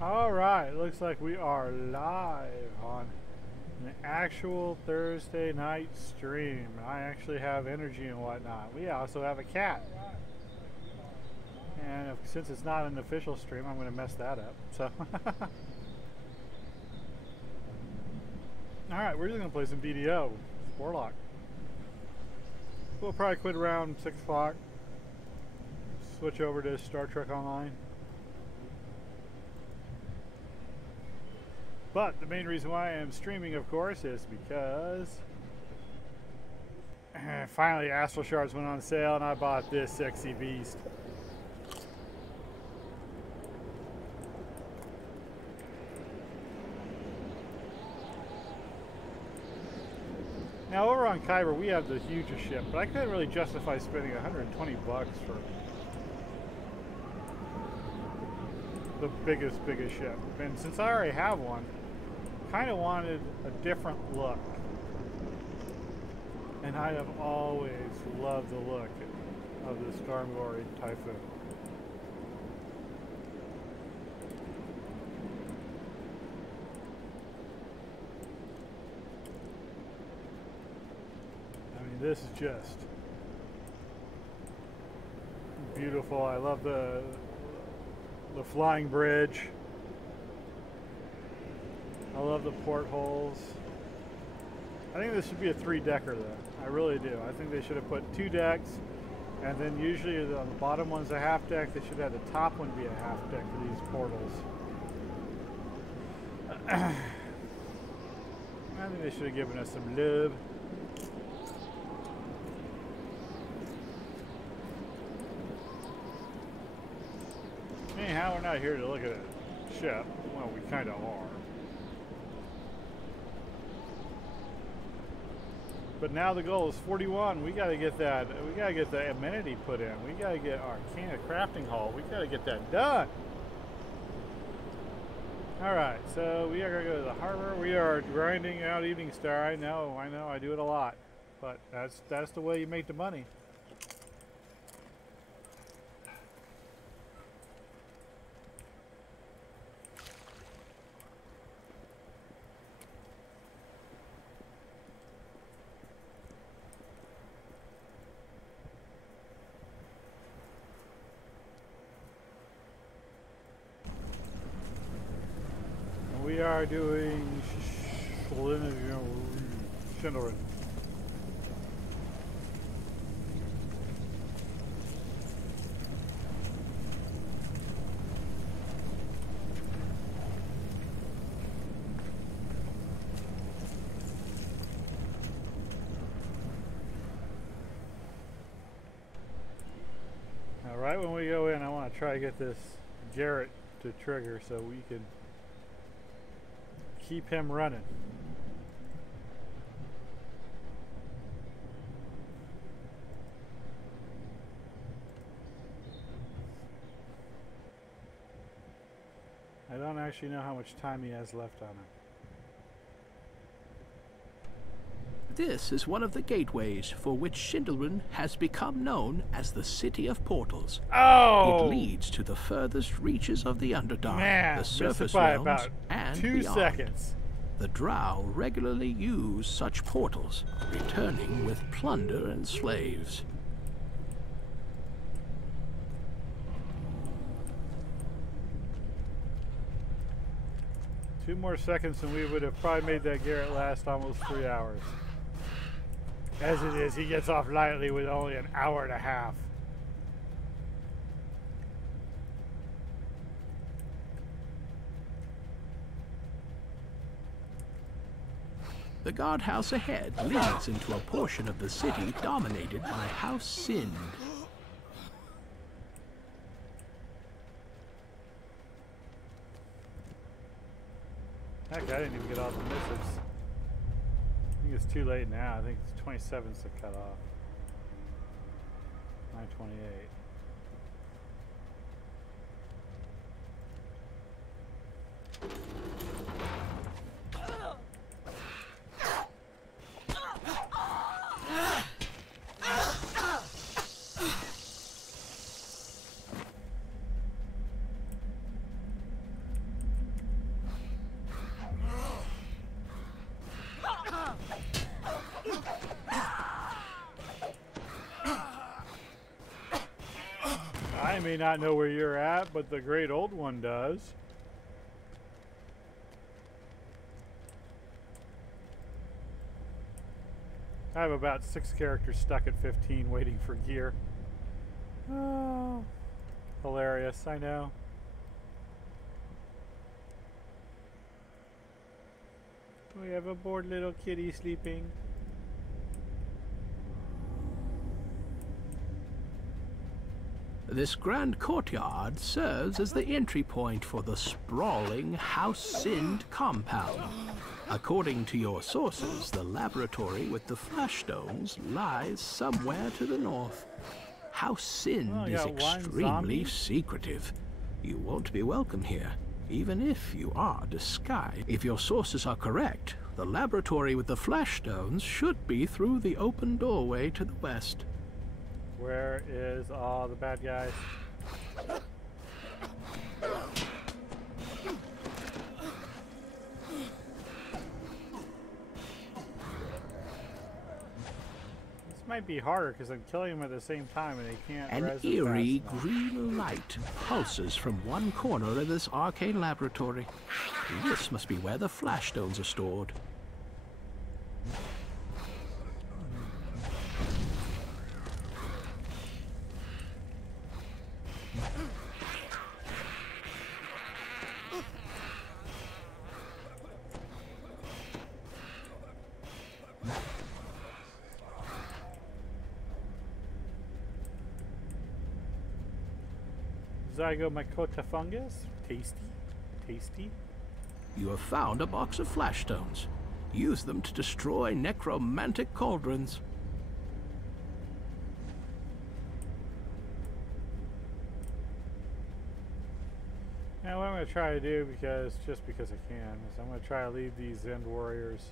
Alright, looks like we are live on an actual Thursday night stream. I actually have energy and whatnot. We also have a cat. And since it's not an official stream, I'm going to mess that up. So, alright, we're just going to play some DDO. Warlock. We'll probably quit around 6 o'clock. Switch over to Star Trek Online. But the main reason why I am streaming, of course, is because finally Astral Shards went on sale and I bought this sexy beast. Now over on Kyber we have the hugest ship, but I couldn't really justify spending 120 bucks for the biggest ship. And since I already have one, kind of wanted a different look. And I have always loved the look of the Storm Glory Typhoon. I mean, this is just beautiful. I love the flying bridge. I love the portholes. I think this should be a 3-decker though. I really do. I think they should have put 2 decks, and then usually on the bottom one's a half deck. They should have the top one be a half deck for these portals. I think they should have given us some love. Anyhow, we're not here to look at a ship. Well, we kind of are. But now the goal is 41. We gotta get that. We gotta get the amenity put in. We gotta get our Arcana crafting hall. We gotta get that done. All right. So we are gonna go to the harbor. We are grinding out Evening Star. I know. I do it a lot, but that's the way you make the money. We are doing Shindelrin. Now, right when we go in, I want to try to get this Garrett to trigger so we can keep him running. I don't actually know how much time he has left on him. This is one of the gateways for which Shindelrin has become known as the City of Portals. Oh! It leads to the furthest reaches of the Underdark, Man, the surface by realms, about and 2 beyond. seconds. The Drow regularly use such portals, returning with plunder and slaves. Two more seconds and we would have probably made that Garrett last almost 3 hours. As it is, he gets off lightly with only an hour and a half. The guardhouse ahead leads into a portion of the city dominated by House Sin. Heck, I didn't even get all the missives. I think it's too late now. I think it's 27's to cut off. 9:28. I may not know where you're at, but the great old one does. I have about 6 characters stuck at 15 waiting for gear. Oh, hilarious, I know. We have a bored little kitty sleeping. This grand courtyard serves as the entry point for the sprawling House Sind compound. According to your sources, the laboratory with the flash stones lies somewhere to the north. House Sind is extremely secretive. You won't be welcome here, even if you are disguised. If your sources are correct, the laboratory with the flash stones should be through the open doorway to the west. Where is all the bad guys? This might be harder because I'm killing them at the same time and they can't. An eerie green light pulses from one corner of this arcane laboratory. This must be where the flash stones are stored. Zygomaicota fungus? Tasty? Tasty? You have found a box of flash stones. Use them to destroy necromantic cauldrons. Now what I'm going to try to do, just because I can, is I'm going to try to leave these End warriors.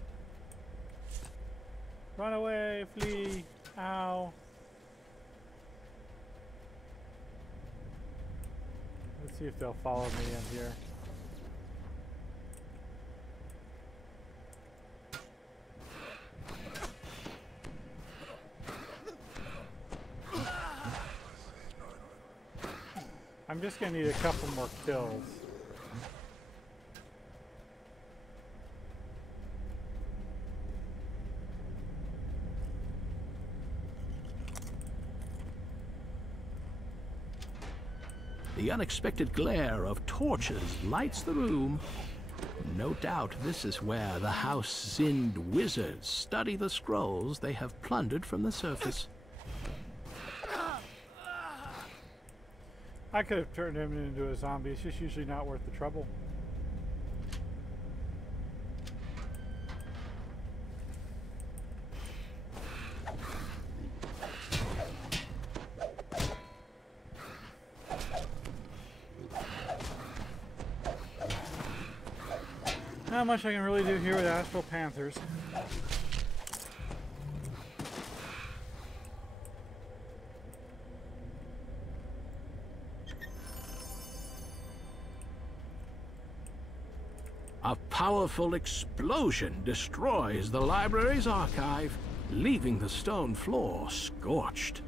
Run away, flee, ow. Let's see if they'll follow me in here. I'm just going to need a couple more kills. The unexpected glare of torches lights the room. No doubt this is where the House Sind wizards study the scrolls they have plundered from the surface. I could have turned him into a zombie. It's just usually not worth the trouble. Not much I can really do here with Astral Panthers. A powerful explosion destroys the library's archive, leaving the stone floor scorched.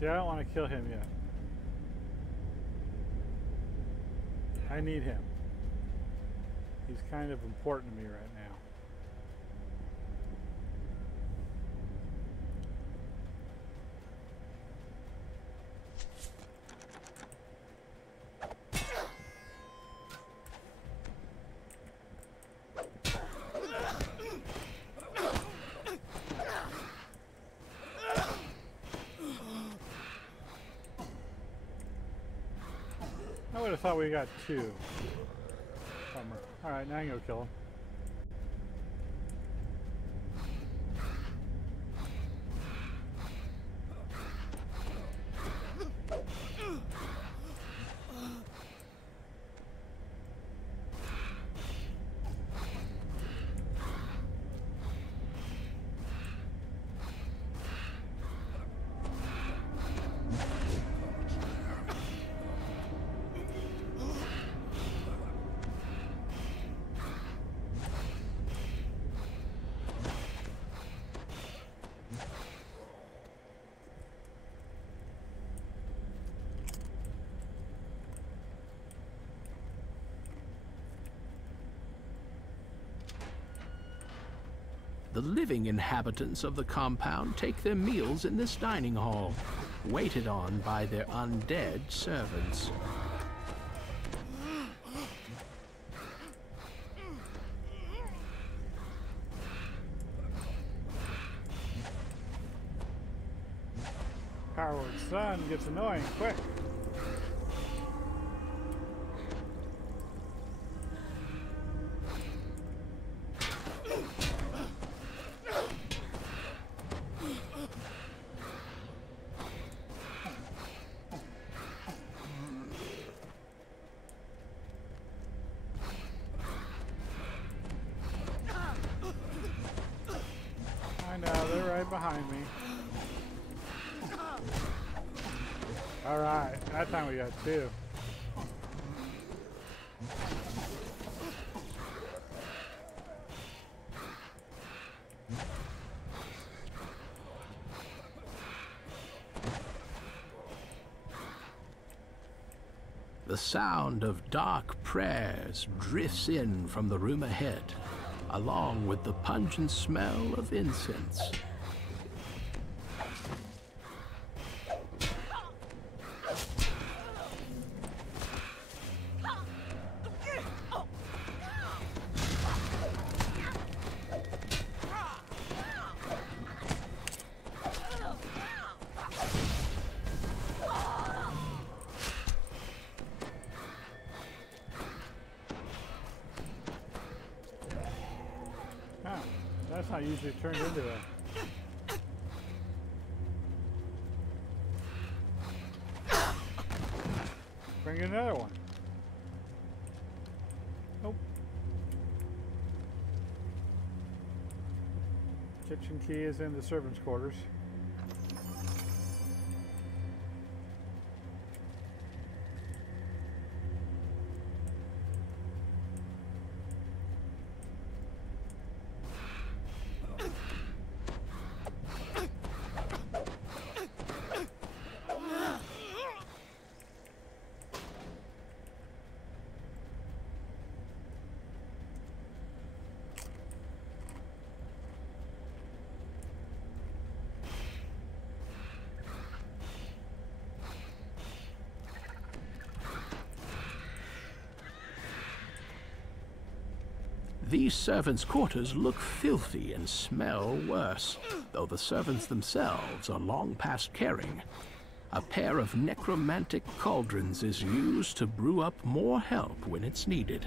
See, I don't want to kill him yet. I need him. He's kind of important to me right now. I would have thought we got 2. Bummer. Alright, now I can go kill him. The living inhabitants of the compound take their meals in this dining hall, waited on by their undead servants. Powerword Sun gets annoying quick. I know, they're right behind me. Alright, that time we got two. The sound of dark prayers drifts in from the room ahead, along with the pungent smell of incense. That's not usually turned into a... Bring another one. Nope. Kitchen key is in the servants' quarters. These servants' quarters look filthy and smell worse, though the servants themselves are long past caring. A pair of necromantic cauldrons is used to brew up more help when it's needed.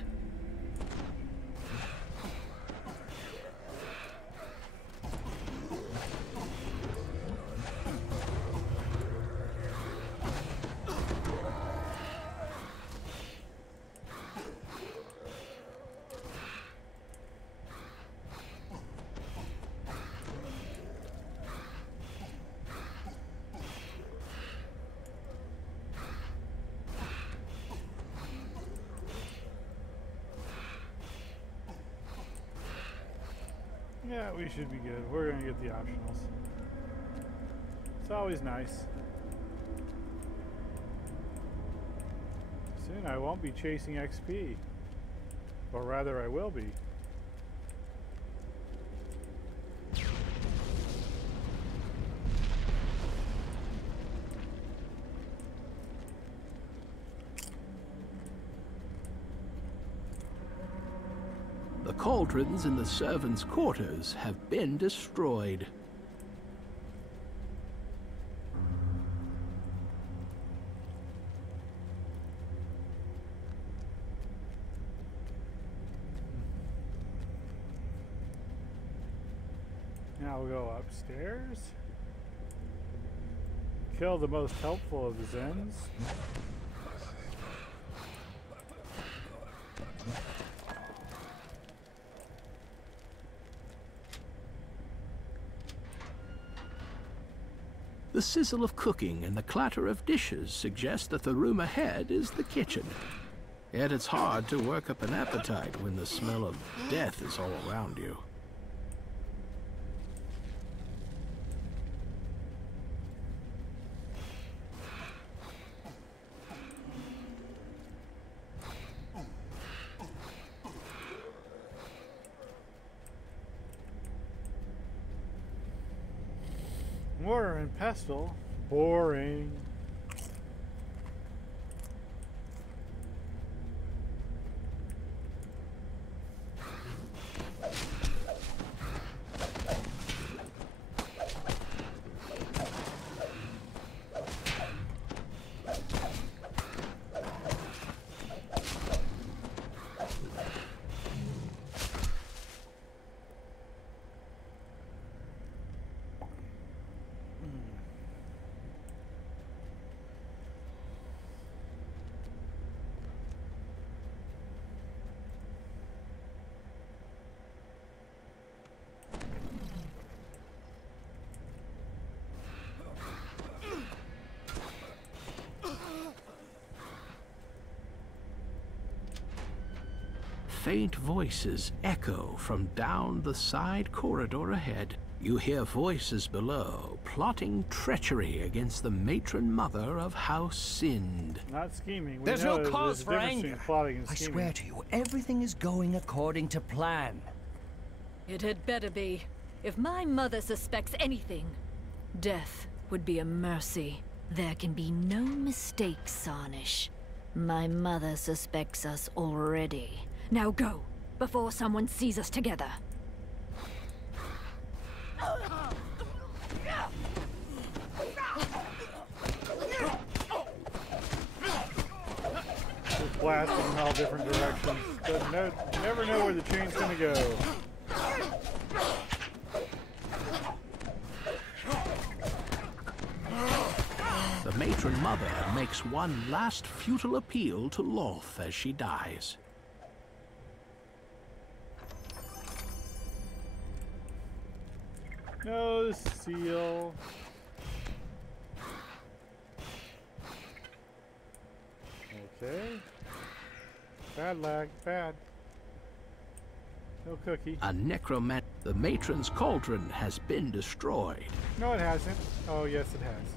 Yeah, we should be good. We're gonna get the optionals. It's always nice. Soon I won't be chasing XP. Or rather, I will be. The cauldrons in the servants' quarters have been destroyed. Now we'll go upstairs. Kill the most helpful of the Zens. The sizzle of cooking and the clatter of dishes suggest that the room ahead is the kitchen. Yet it's hard to work up an appetite when the smell of death is all around you. Mortar and pestle. Boring. Faint voices echo from down the side corridor ahead. You hear voices below, plotting treachery against the matron mother of House Sind. Not scheming. There's no cause for anger. Plotting and I scheming. swear to you, everything is going according to plan. It had better be. If my mother suspects anything, death would be a mercy. There can be no mistakes, Sarnish. My mother suspects us already. Now go, before someone sees us together. Just blasting in all different directions. Doesn't know, never know where the chain's gonna go. The matron mother makes one last futile appeal to Loth as she dies. No seal. Okay. Bad lag, bad. No cookie. A necromancer. The matron's cauldron has been destroyed. No, it hasn't. Oh, yes, it has.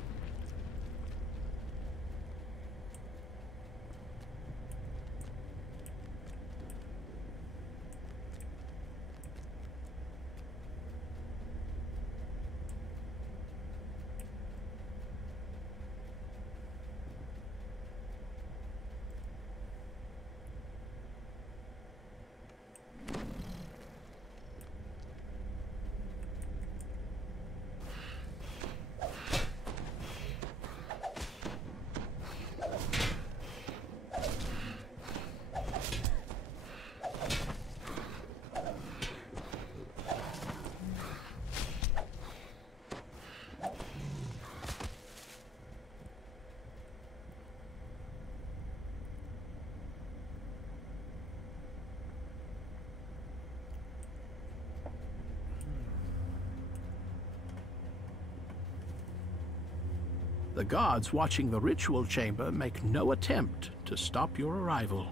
The guards watching the ritual chamber make no attempt to stop your arrival.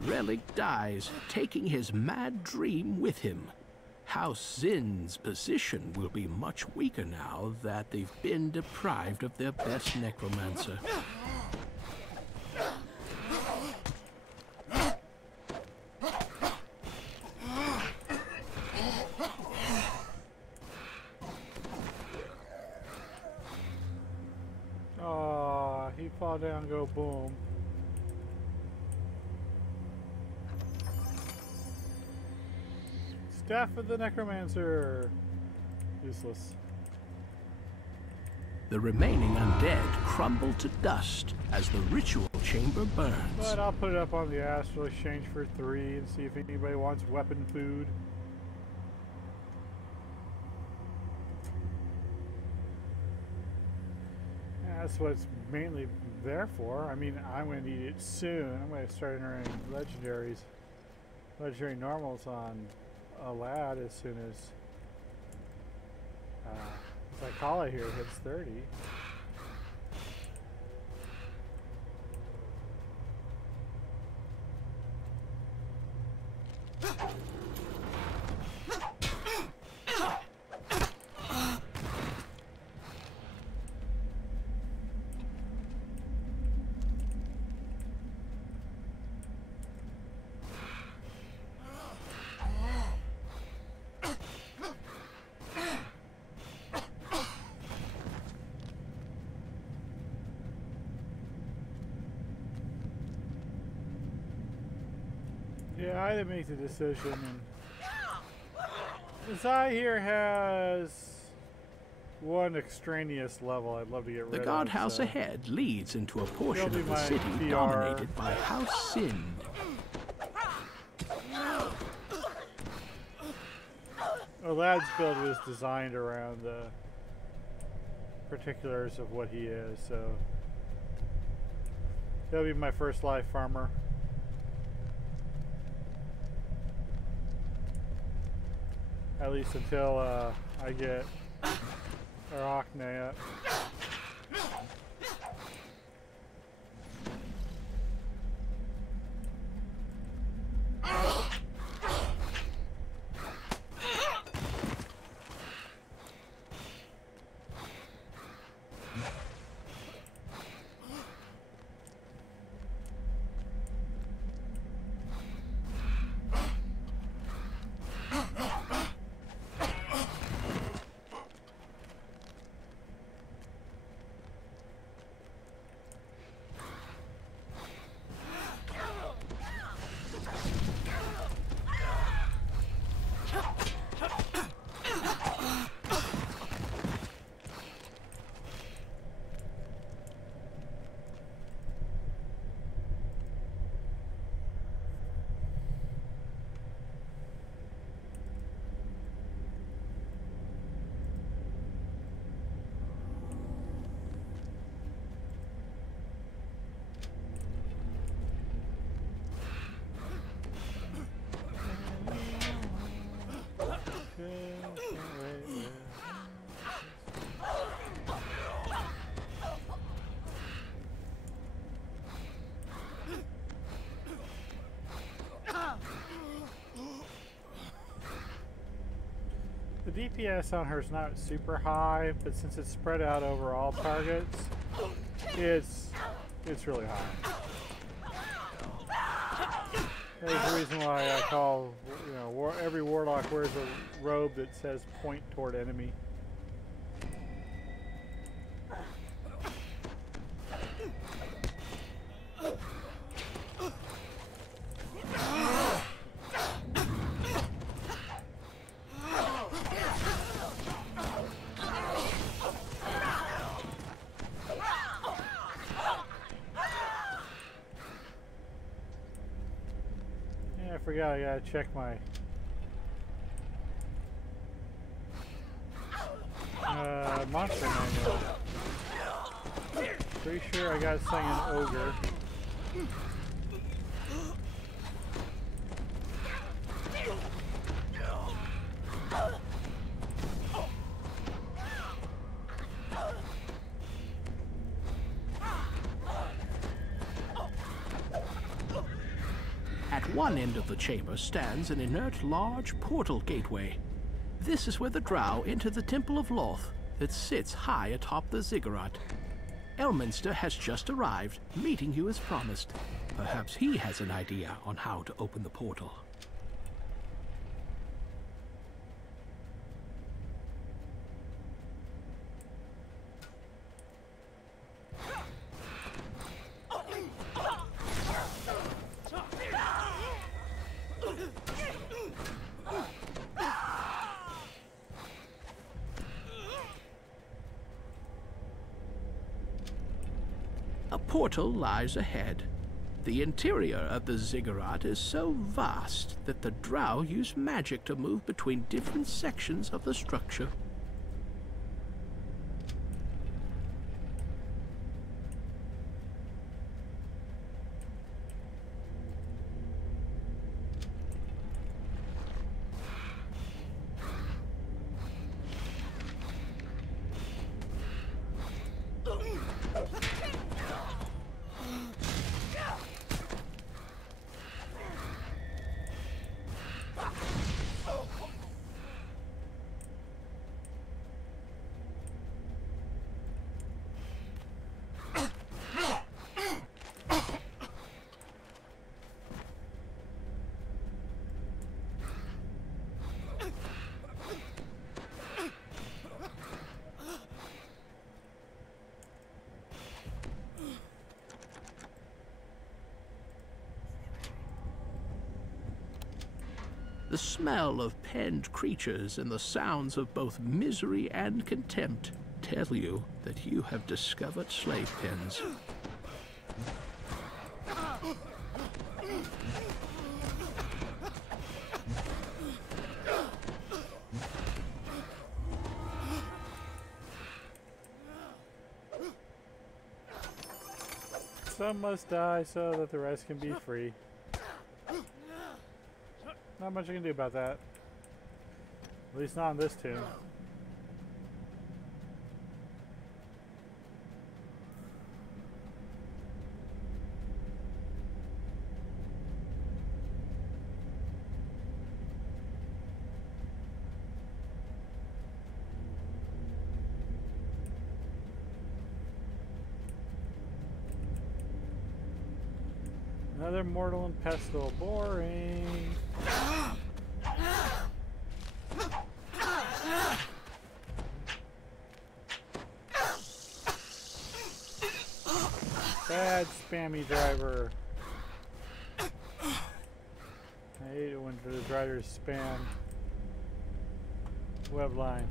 Relic dies, taking his mad dream with him. House Zind's position will be much weaker now that they've been deprived of their best necromancer. Aw, he fall down, go boom. Staff of the Necromancer. Useless. The remaining undead crumble to dust as the ritual chamber burns. But I'll put it up on the Astral Exchange for 3 and see if anybody wants weapon food. That's what it's mainly there for. I mean, I'm going to need it soon. I'm going to start entering legendaries, legendary normals on a lad as soon as Psychology here hits 30. Yeah, I didn't make the decision. And Zai here has one extraneous level I'd love to get rid of. The guardhouse ahead leads into a portion of the city PR. dominated by House Sind. Lad's build was designed around the particulars of what he is, so he'll be my first live farmer. At least until I get Arachne up. The DPS on her is not super high, but since it's spread out over all targets, it's really high. There's a reason why I call, you know, every warlock wears a robe that says "point toward enemy." I forgot I gotta check my monster manual. Pretty sure I got something in ogre. At one end of the chamber stands an inert large portal gateway. This is where the drow enter the Temple of Loth that sits high atop the ziggurat. Elminster has just arrived, meeting you as promised. Perhaps he has an idea on how to open the portal. portal lies ahead. The interior of the ziggurat is so vast that the drow use magic to move between different sections of the structure. The smell of penned creatures and the sounds of both misery and contempt tell you that you have discovered slave pens. Some must die so that the rest can be free. Not much I can do about that. At least not in this tune. Another mortal and pestle. Boring. Bad spammy driver. I hate it when the drivers spam webline.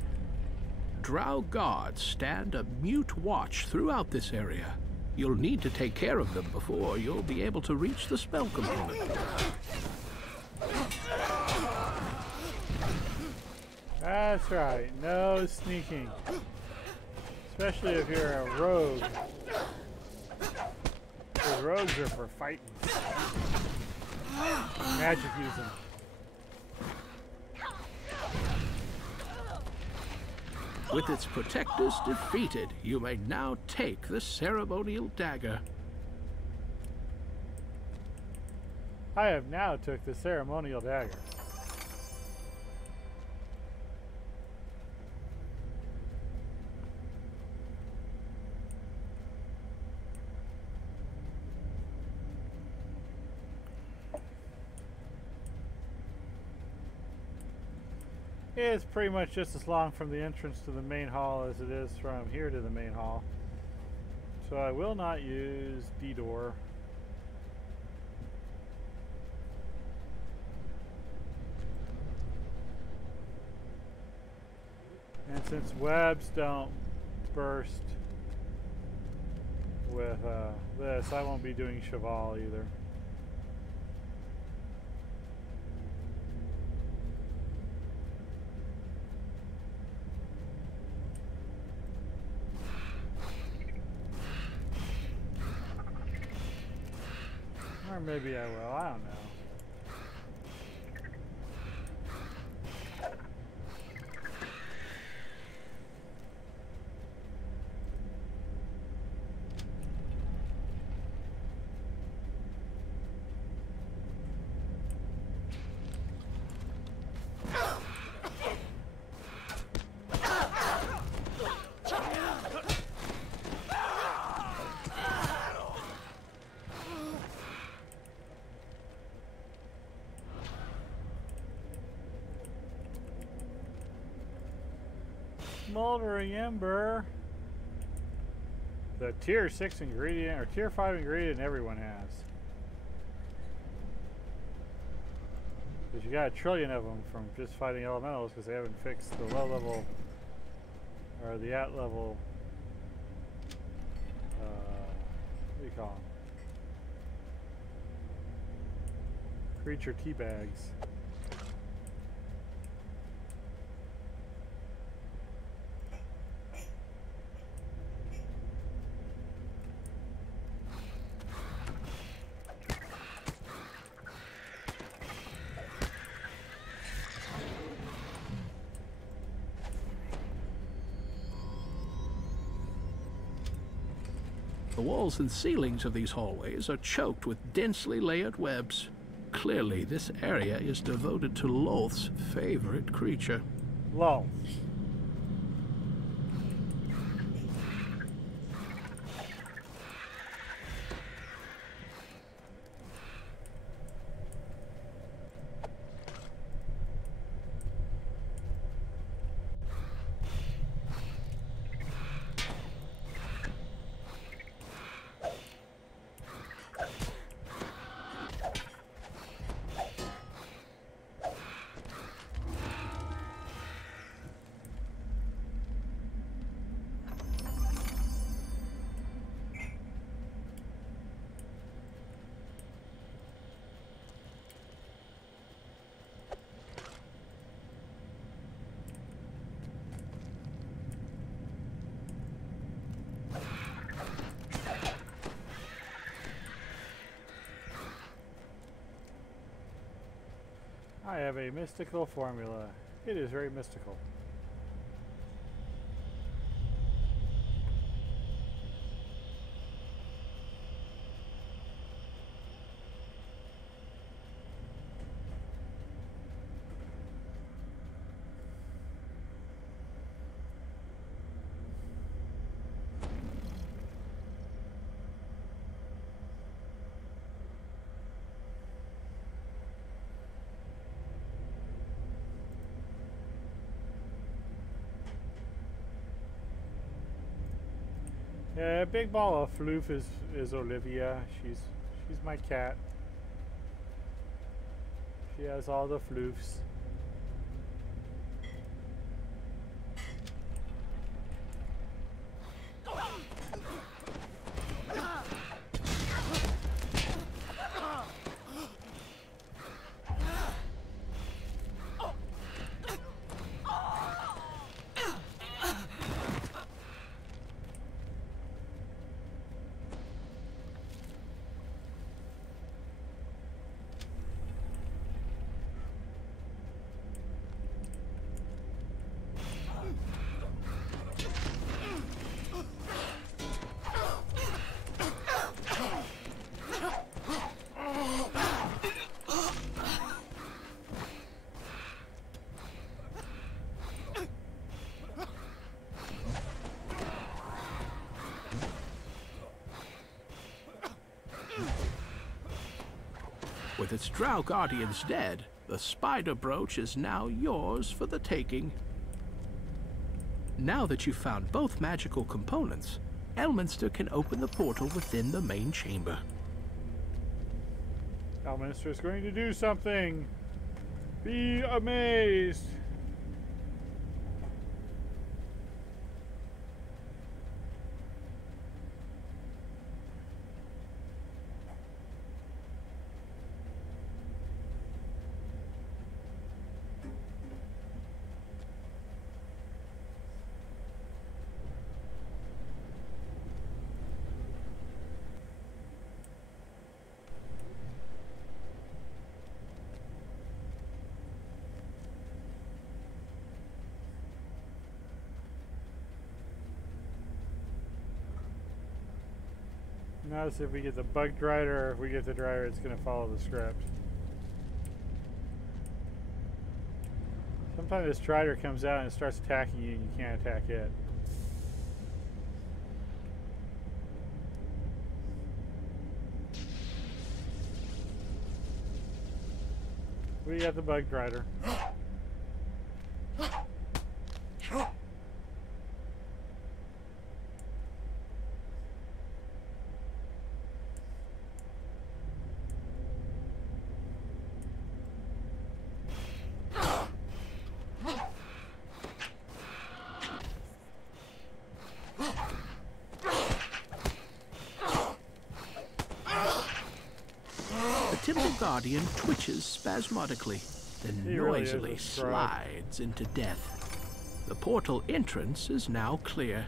Drow guards stand a mute watch throughout this area. You'll need to take care of them before you'll be able to reach the spell component. That's right, no sneaking. Especially if you're a rogue. Because rogues are for fighting. Magic using. With its protectors defeated, you may now take the ceremonial dagger. I have now took the ceremonial dagger. It's pretty much just as long from the entrance to the main hall as it is from here to the main hall. So I will not use DDO. And since webs don't burst with this, I won't be doing Cheval either. Or maybe I will, I don't know. Smoldering Ember. The tier 6 ingredient, or tier 5 ingredient everyone has. Because you got a trillion of them from just fighting elementals because they haven't fixed the low level, or the at level, what do you call them? Creature teabags. The walls and ceilings of these hallways are choked with densely layered webs. Clearly, this area is devoted to Loth's favorite creature. Low. I have a mystical formula. It is very mystical. Yeah, big ball of floof is Olivia. She's my cat. She has all the floofs. With its drow guardians dead, the spider brooch is now yours for the taking. Now that you've found both magical components, Elminster can open the portal within the main chamber. Elminster is going to do something. Be amazed. Notice if we get the bugged rider or if we get the driver, it's going to follow the script. Sometimes this strider comes out and it starts attacking you and you can't attack it. We got the bugged rider. Temple Guardian twitches spasmodically, then He really is noisily a scribe. slides into death. The portal entrance is now clear.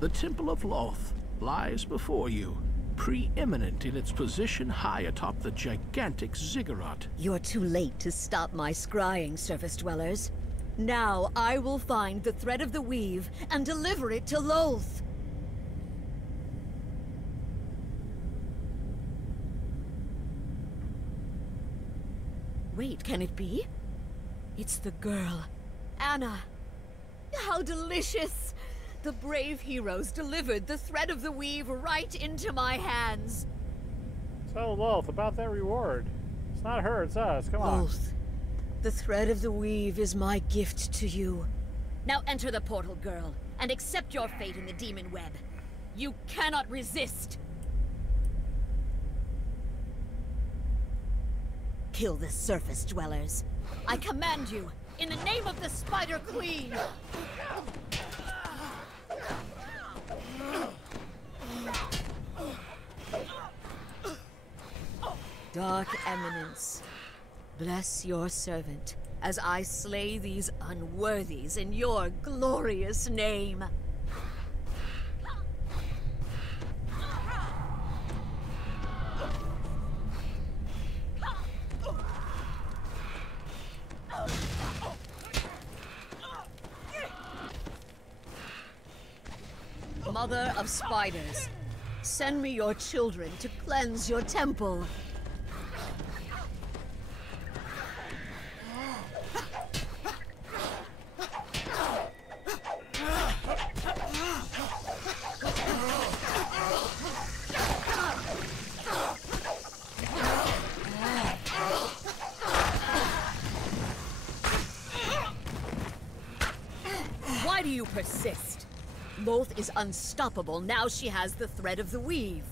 The Temple of Loth lies before you, preeminent in its position high atop the gigantic ziggurat. You're too late to stop my scrying, surface dwellers. Now I will find the thread of the weave and deliver it to Loth. Wait, can it be? It's the girl, Anna. How delicious! The brave heroes delivered the thread of the weave right into my hands. So, Loth, about that reward. It's not her, it's us. Come on. Loth, the thread of the weave is my gift to you. Now enter the portal, girl, and accept your fate in the demon web. You cannot resist. Kill the surface dwellers. I command you, in the name of the Spider Queen! Dark Eminence, bless your servant as I slay these unworthies in your glorious name. Mother of spiders, send me your children to cleanse your temple. Why do you persist? Loth is unstoppable now she has the thread of the weave.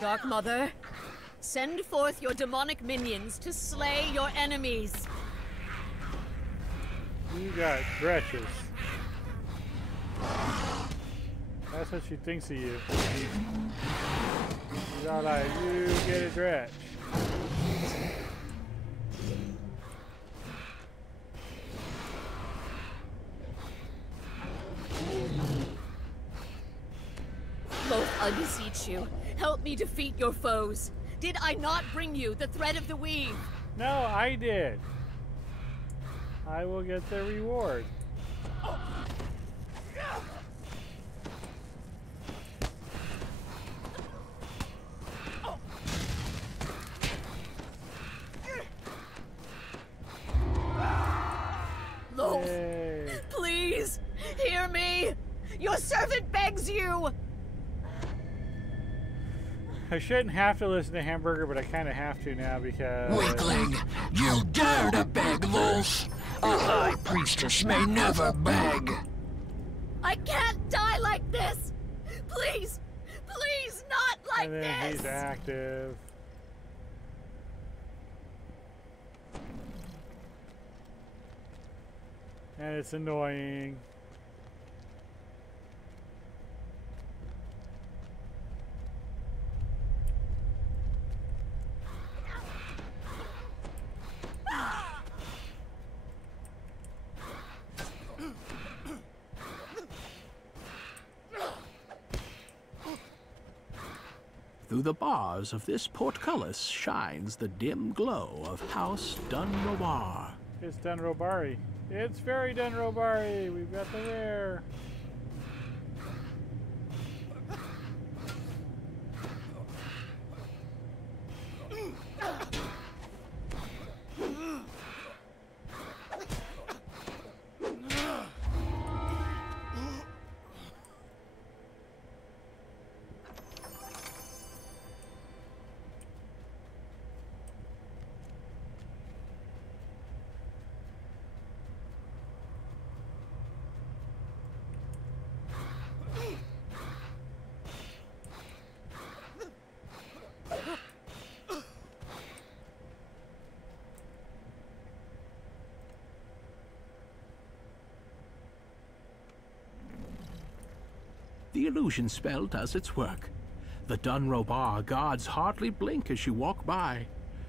Dark Mother, send forth your demonic minions to slay your enemies. You got Gretches. That's what she thinks of you. She's all like, you get a Gretch. Loth, I beseech you, help me defeat your foes. Did I not bring you the thread of the weave? No, I did. I will get the reward. Loth, Yay. please, hear me! Your servant begs you! I shouldn't have to listen to Hamburger, but I kind of have to now because... Weakling, you dare to beg, Loth? A high priestess may never beg. I can't die like this! Please, please, not like And then this! he's active. And it's annoying. Through the bars of this portcullis shines the dim glow of House Dunrobar. It's Dunrobari. It's very Dunrobari. We've got the rare. the illusion spell does its work. The Dunrobar guards hardly blink as you walk by.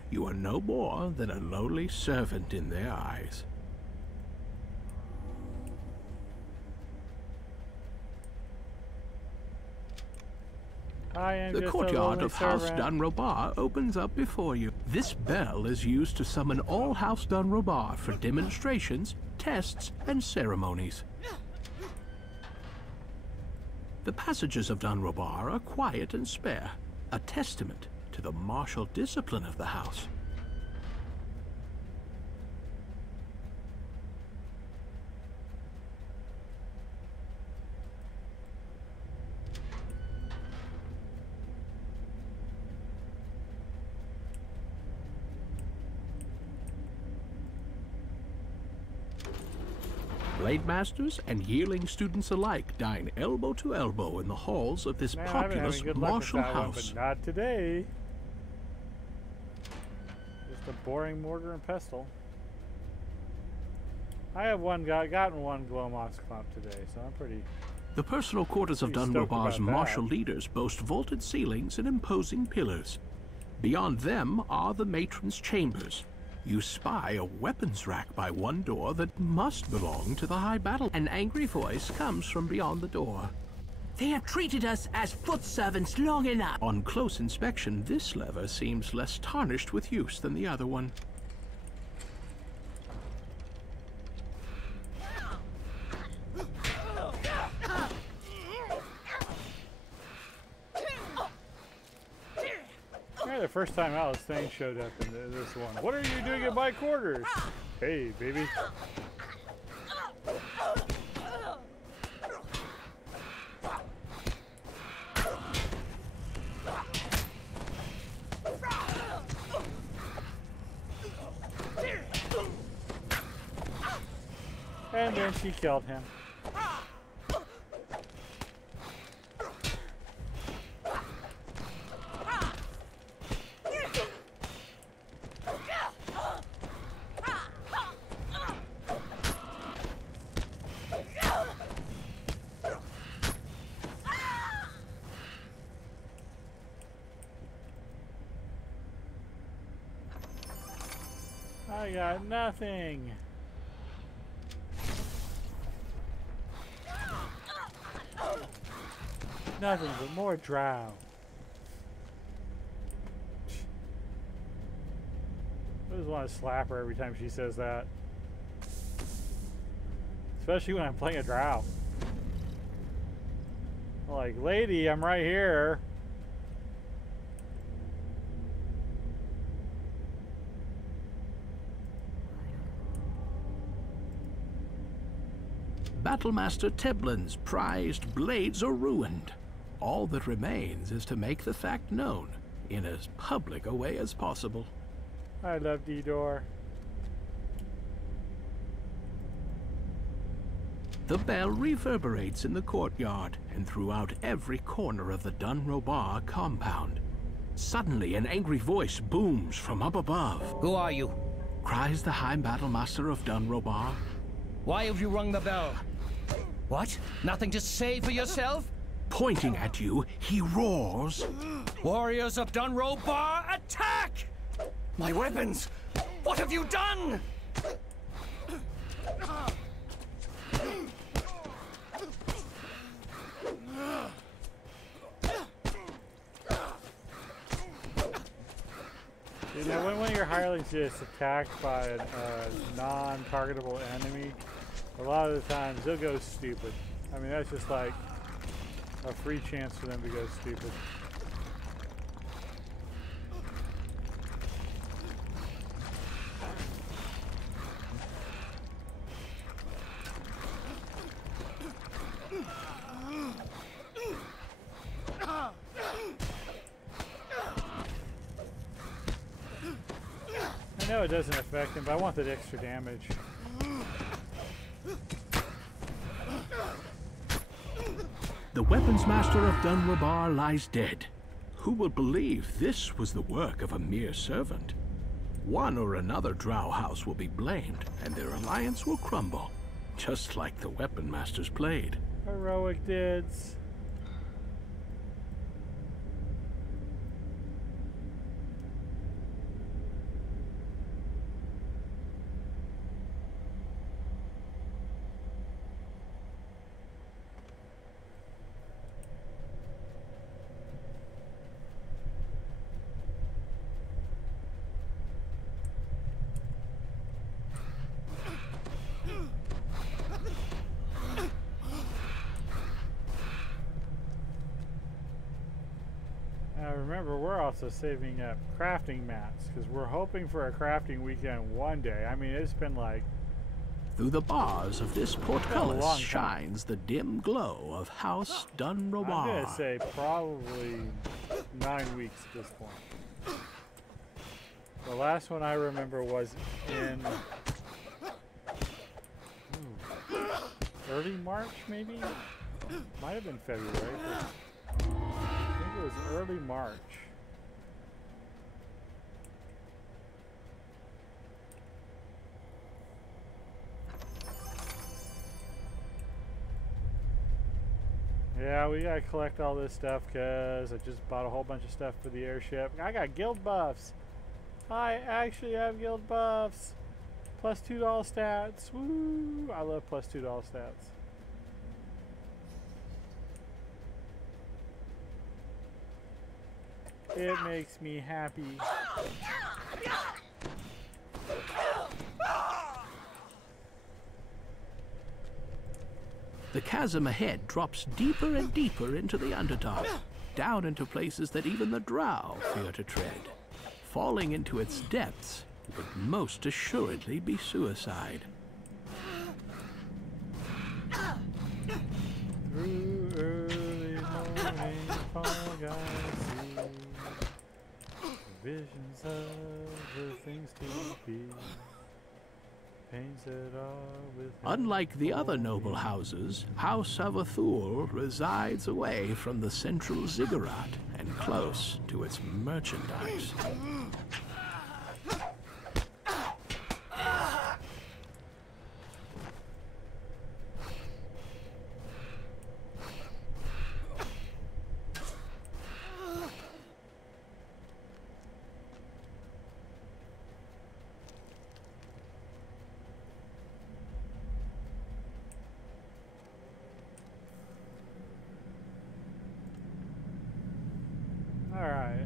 You are no more than a lowly servant in their eyes. The courtyard of House Dunrobar opens up before you. This bell is used to summon all House Dunrobar for demonstrations, tests, and ceremonies. The passages of Dunrobar are quiet and spare, a testament to the martial discipline of the house. Blade masters and yearling students alike dine elbow to elbow in the halls of this populous martial house. But not today. Just a boring mortar and pestle. I have gotten one Glomos clump today, so I'm pretty. The personal quarters of Dunrobar's martial leaders boast vaulted ceilings and imposing pillars. Beyond them are the matron's chambers. You spy a weapons rack by one door that must belong to the High Battle. An angry voice comes from beyond the door. They have treated us as foot servants long enough. On close inspection, this lever seems less tarnished with use than the other one. The first time out, this thing showed up in this one. What are you doing in my quarters? Hey, baby. And then she killed him. I got nothing. Nothing but more drow. I just want to slap her every time she says that. Especially when I'm playing a drow. Like, lady, I'm right here. Battlemaster Teblin's prized blades are ruined. All that remains is to make the fact known in as public a way as possible. I love DDO. The bell reverberates in the courtyard and throughout every corner of the Dunrobar compound. Suddenly, an angry voice booms from up above. Who are you? Cries the High Battlemaster of Dunrobar. Why have you rung the bell? What? Nothing to say for yourself? Pointing at you, he roars. Warriors of Dunrobar, attack! My weapons! What have you done? You know, when one of your hirelings is attacked by a non-targetable enemy, a lot of the times they'll go stupid. I mean, that's just like a free chance for them to go stupid. I know it doesn't affect him, but I want that extra damage. The weapons master of Dunrobar lies dead. Who would believe this was the work of a mere servant? One or another drow house will be blamed, and their alliance will crumble, just like the weapon master's blade. Heroic dids. remember, we're also saving up crafting mats because we're hoping for a crafting weekend one day. I mean, it's been like... Through the bars of this long portcullis time. shines the dim glow of House Dunrobar. I'm going to say probably 9 weeks at this point. The last one I remember was in early March, maybe? Might have been February, but I think it was early March. Yeah, we gotta collect all this stuff because I just bought a whole bunch of stuff for the airship. I got guild buffs. I actually have guild buffs. Plus $2 stats. Woo! I love plus $2 stats. It makes me happy. The chasm ahead drops deeper and deeper into the Underdark, down into places that even the Drow fear to tread. Falling into its depths would most assuredly be suicide. Through early morning fog I see visions of the things to be. Pains that are with Unlike the other noble houses, House Avathul resides away from the central ziggurat and close to its merchandise.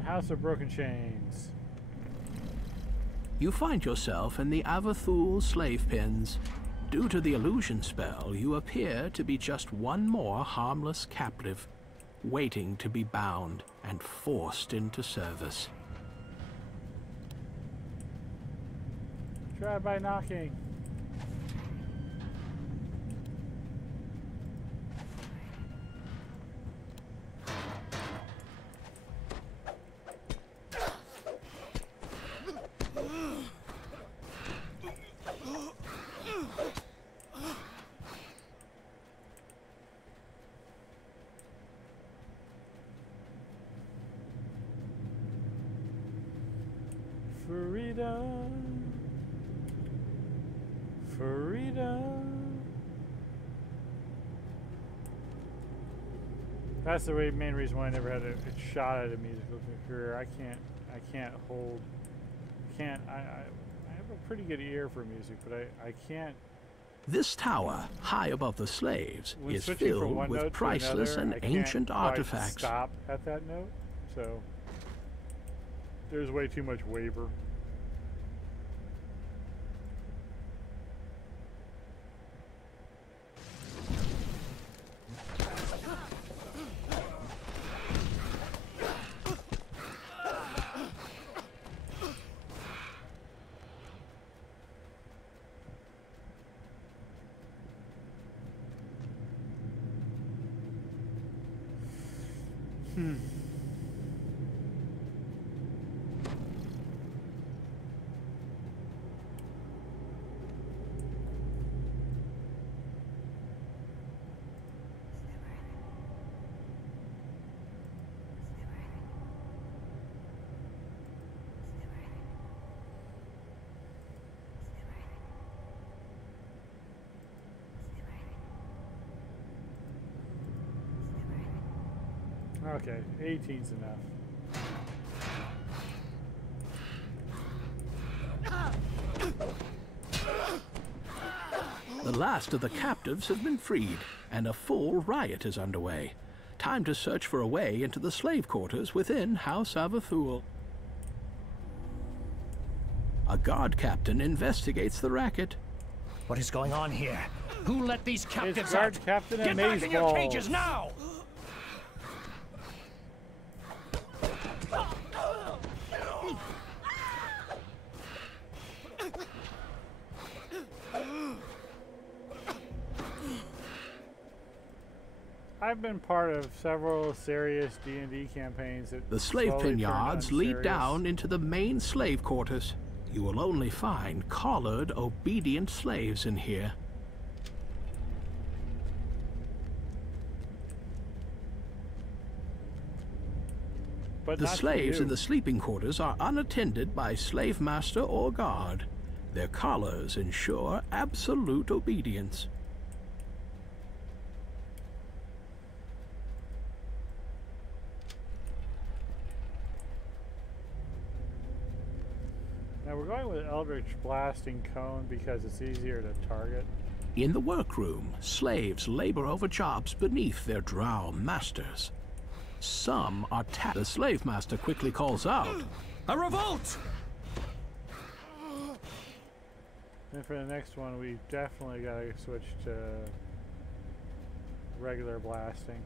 House of Broken Chains. You find yourself in the Avathul slave pens. Due to the illusion spell, you appear to be just one more harmless captive, waiting to be bound and forced into service. Try by knocking. Freedom, freedom. That's the main reason why I never had a shot at a musical career. I can't hold. I have a pretty good ear for music, but I can't. This tower, high above the slaves, When is switching from filled one with note to priceless another, and I can't ancient quite artifacts. Stop at that note, so there's way too much waver. Okay, 18's enough. The last of the captives have been freed, and a full riot is underway. Time to search for a way into the slave quarters within House Avathul. A guard captain investigates the racket. What is going on here? Who let these captives It's guard out? captain and Get back in your Mazeballs. cages now! I've been part of several serious D&D campaigns that The slave slowly pen turned yards lead unserious. down into the main slave quarters. You will only find collared, obedient slaves in here. But The not for slaves you. in the sleeping quarters are unattended by slave master or guard. Their collars ensure absolute obedience. Now we're going with Eldritch Blasting Cone because it's easier to target. In the workroom, slaves labor over jobs beneath their drow masters. Some are The slave master quickly calls out. A revolt! Then for the next one, we definitely got to switch to regular blasting.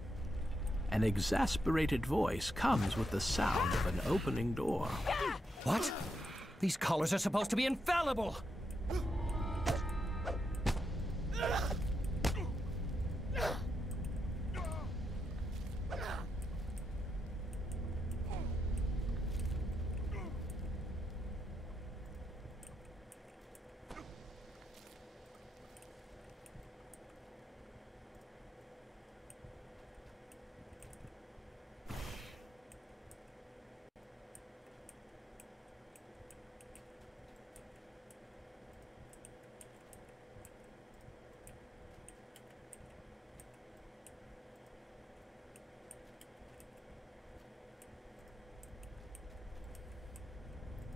An exasperated voice comes with the sound of an opening door. What? These collars are supposed to be infallible!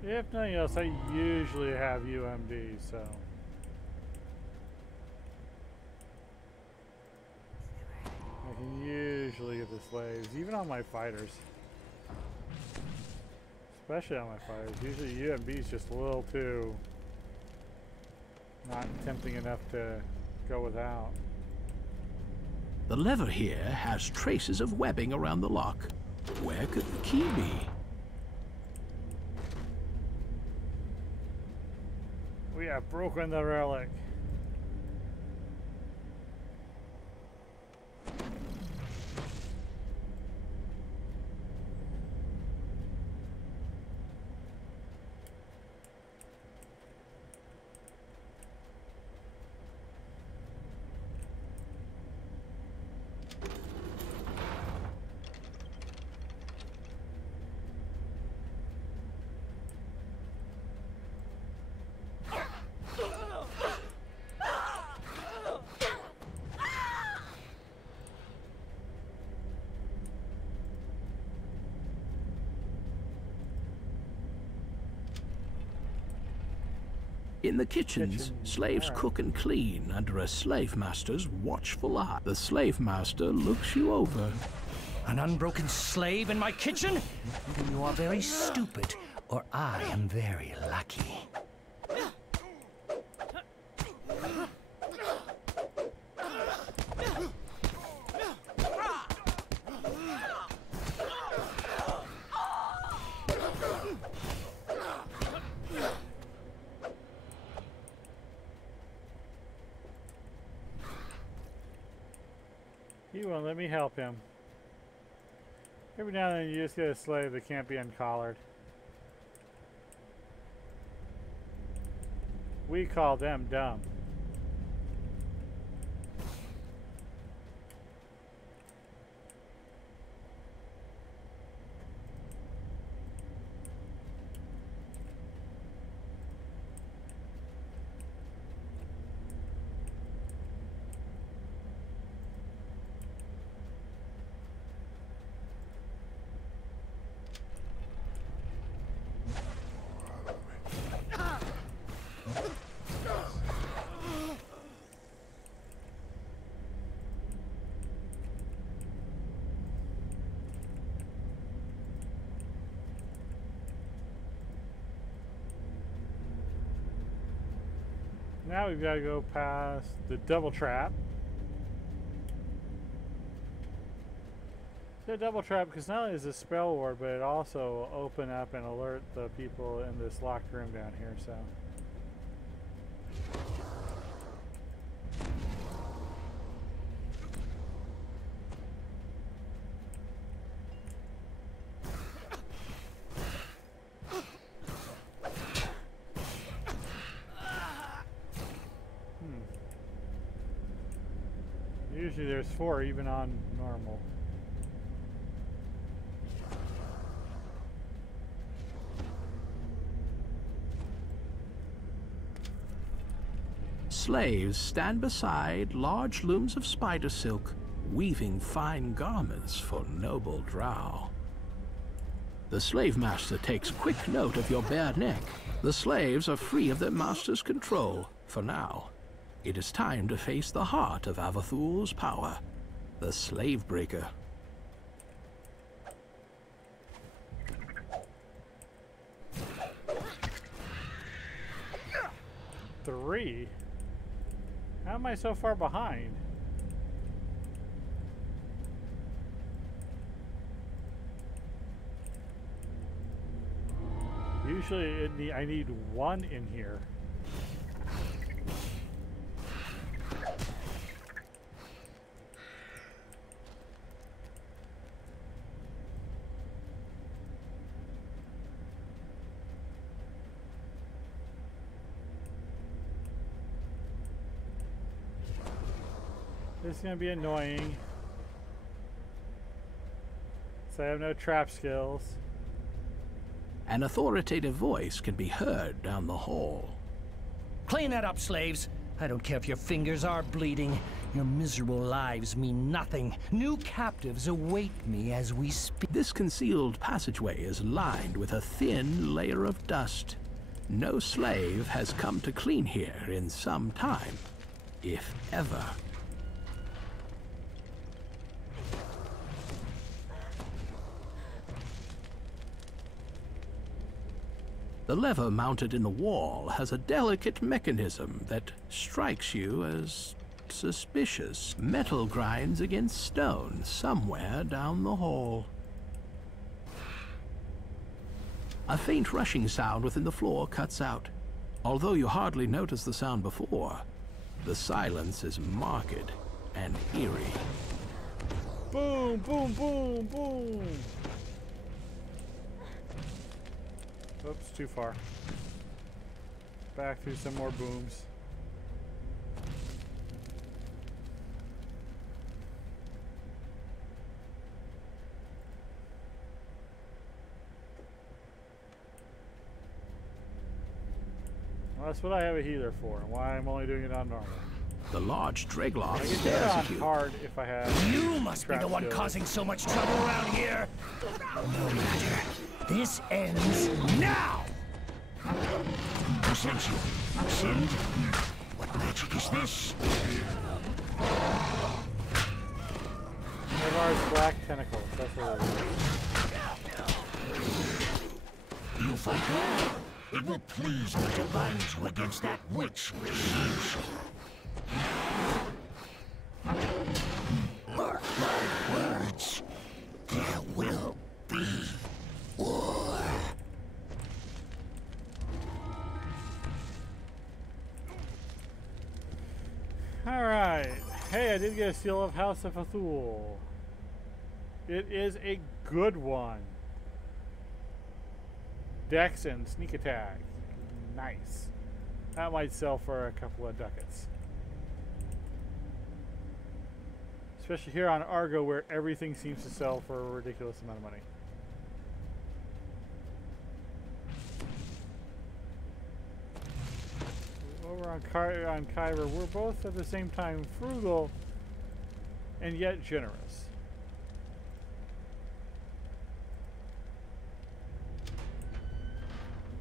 If nothing else, I usually have UMD, so. I can usually get the slaves, even on my fighters. Especially on my fighters. Usually UMB is just a little too not tempting enough to go without. The lever here has traces of webbing around the lock. Where could the key be? We have broken the relic. In the kitchens, slaves cook and clean under a slave master's watchful eye. The slave master looks you over. An unbroken slave in my kitchen? Then you are very stupid, or I am very lucky. He won't let me help him. Every now and then you just get a slave that can't be uncollared. We call them dumb. Now we've got to go past the double trap. It's a double trap because not only is it a spell ward, but it also will open up and alert the people in this locked room down here, so. Usually there's 4 even on normal. Slaves stand beside large looms of spider silk, weaving fine garments for noble drow. The slave master takes quick note of your bare neck. The slaves are free of their master's control, for now. It is time to face the heart of Avathul's power, the slave breaker. Three? How am I so far behind? Usually I need 1 in here. This is going to be annoying. So I have no trap skills. An authoritative voice can be heard down the hall. Clean that up, slaves. I don't care if your fingers are bleeding. Your miserable lives mean nothing. New captives await me as we speak. This concealed passageway is lined with a thin layer of dust. No slave has come to clean here in some time, if ever. The lever mounted in the wall has a delicate mechanism that strikes you as suspicious. Metal grinds against stone somewhere down the hall. A faint rushing sound within the floor cuts out. Although you hardly noticed the sound before, the silence is marked and eerie. Boom, boom, boom, boom. Oops, too far. Back through some more booms. Well, that's what I have a healer for, and why I'm only doing it on normal. The large Dragloth I can do it stares on at you. hard if I have. You must be the one skills. causing so much trouble around here. No matter. This ends now! Essential. Send. What magic is this? Navarre's black tentacles, that's what it is. You fight well. It will please me to bind you against that witch. Mark my words. There will be war. Alright. Hey, I did get a seal of House of Athul. It is a good one. Dex and sneak attack. Nice. That might sell for a couple of ducats. Especially here on Argo, where everything seems to sell for a ridiculous amount of money. Over on Kyber, we're both at the same time frugal and yet generous.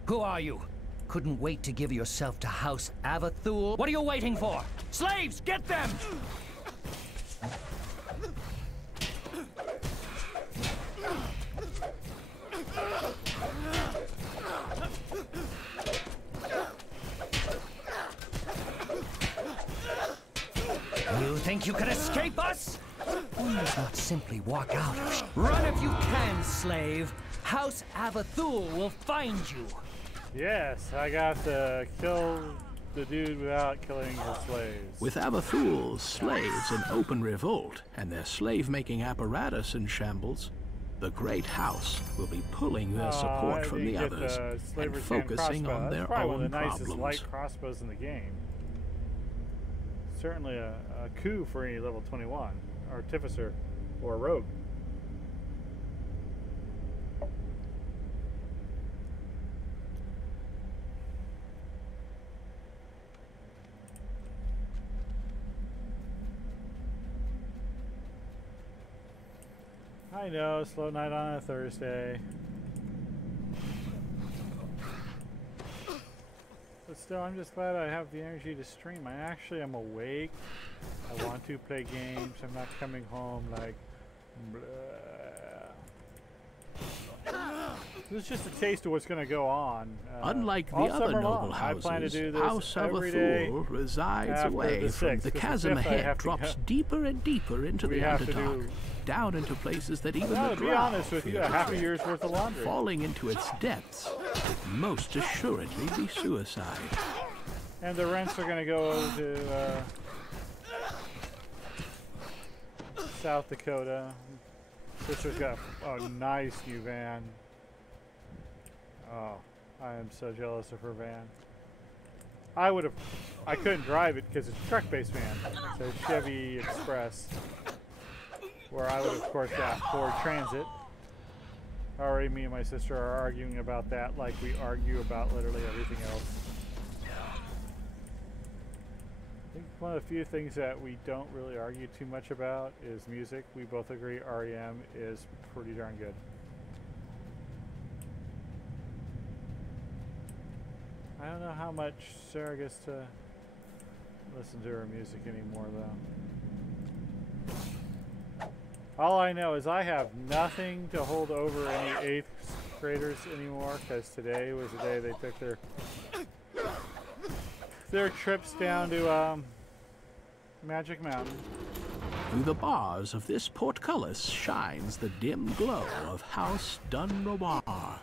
Who are you? Couldn't wait to give yourself to House Avathul? What are you waiting for? Slaves, get them! You think you can escape us? One does not simply walk out. Run if you can, slave. House Avathul will find you. Yes, I got to kill the dude without killing his slaves. With Avathul's slaves in open revolt and their slave-making apparatus in shambles, the Great House will be pulling their support from the others and focusing on their probably own one of the nicest problems. light crossbows in the game. certainly a coup for any level 21 artificer or rogue. I know, slow night on a Thursday. But still, I'm just glad I have the energy to stream. I actually am awake. I want to play games. I'm not coming home like... bleh. This is just a taste of what's going to go on. Unlike the all other summer noble long. I plan to houses, do this House of a every day Fool resides after away the from 6th, the 'cause chasm the 5th I ahead have to drops go. deeper and deeper into We the have to Underdark, do- down into places that even Well, the to be drow honest with you, fear a to half a tread. year's worth of laundry. Falling into its depths would most assuredly be suicide. And the rents are going to go to South Dakota. Sister's got a nice new van. Oh, I am so jealous of her van. I couldn't drive it because it's a truck-based van. It's a Chevy Express. Where I would, of course, got Ford Transit. Already me and my sister are arguing about that like we argue about literally everything else. I think one of the few things that we don't really argue too much about is music. We both agree REM is pretty darn good. I don't know how much Sarah gets to listen to her music anymore, though. All I know is I have nothing to hold over any 8th graders anymore, because today was the day they took their trips down to Magic Mountain. Through the bars of this portcullis shines the dim glow of House Dunrobar.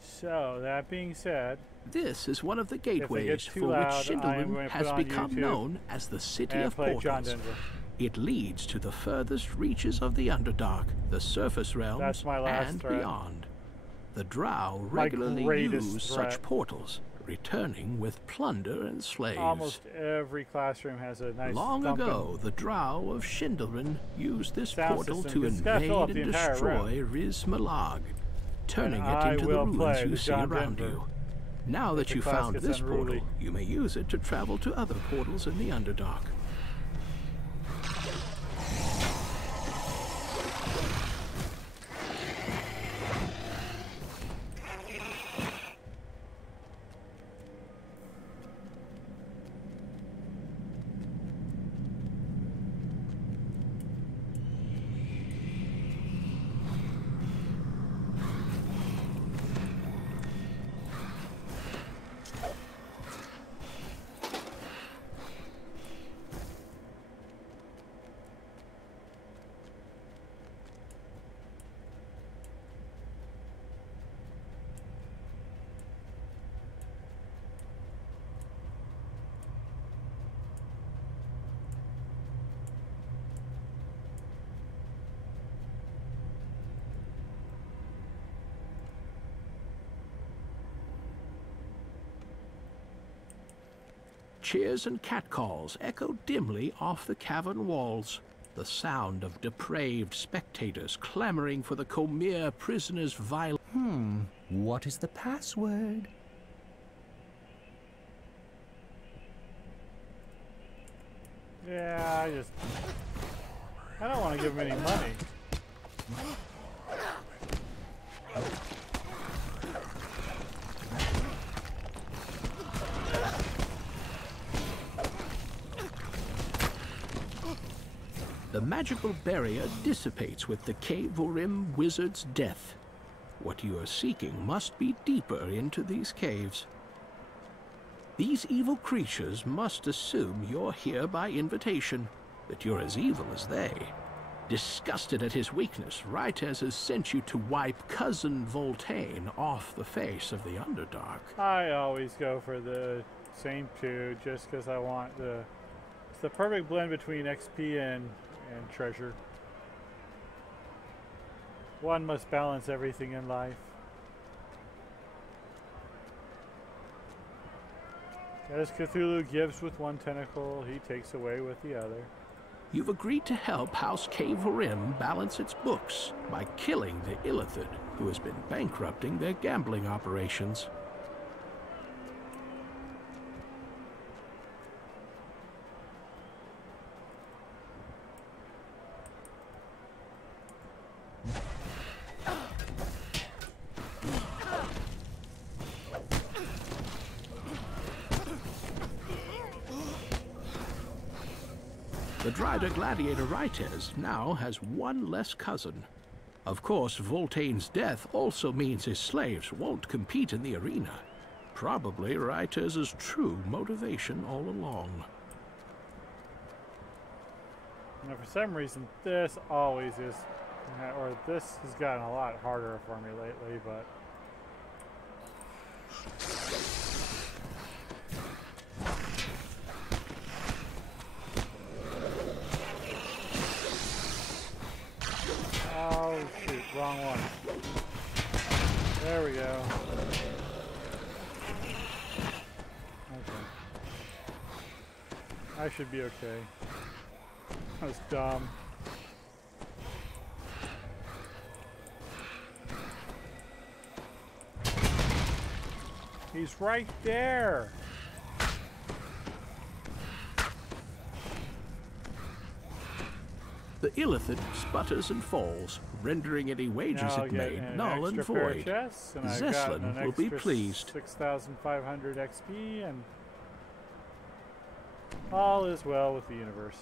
So, that being said, This is one of the If they get gateways too for loud, which I am Shindelin going to has put on become YouTube known as the City and of play John Portals. Denver. It leads to the furthest reaches of the Underdark, the surface realms, That's my last and threat. beyond. The Drow My regularly greatest use threat. such portals, returning with plunder and slaves. Almost every classroom has a nice Long thumping ago, the Drow of Shindelin used this sound portal system, to 'cause it's gotta fill up invade the and entire destroy Riz Malag, turning And it I into the will ruins play you the see John around Denver you. Now if that the you class found gets this unruly. portal, you may use it to travel to other portals in the Underdark. Cheers and catcalls echo dimly off the cavern walls, the sound of depraved spectators clamoring for the Comere prisoner's vile... What is the password? Yeah, I don't want to give them any money. The magical barrier dissipates with the Cave-Urim wizard's death. What you are seeking must be deeper into these caves. These evil creatures must assume you're here by invitation, that you're as evil as they. Disgusted at his weakness, Rytez has sent you to wipe Cousin Voltaine off the face of the Underdark. I always go for the same two just because I want it's the perfect blend between XP and treasure. One must balance everything in life. As Cthulhu gives with one tentacle, he takes away with the other. You've agreed to help House Cave-Rim balance its books by killing the Illithid, who has been bankrupting their gambling operations. The Drider Gladiator Rites now has one less cousin. Of course, Voltaine's death also means his slaves won't compete in the arena. Probably Rites' true motivation all along. Now, for some reason, this always is, or this has gotten a lot harder for me lately, but... Oh, shoot, wrong one. There we go. Okay. I should be okay. That was dumb. He's right there. The Illithid sputters and falls, rendering any wages it made null and void. Zeslin will be pleased. 6,500 XP, and all is well with the universe.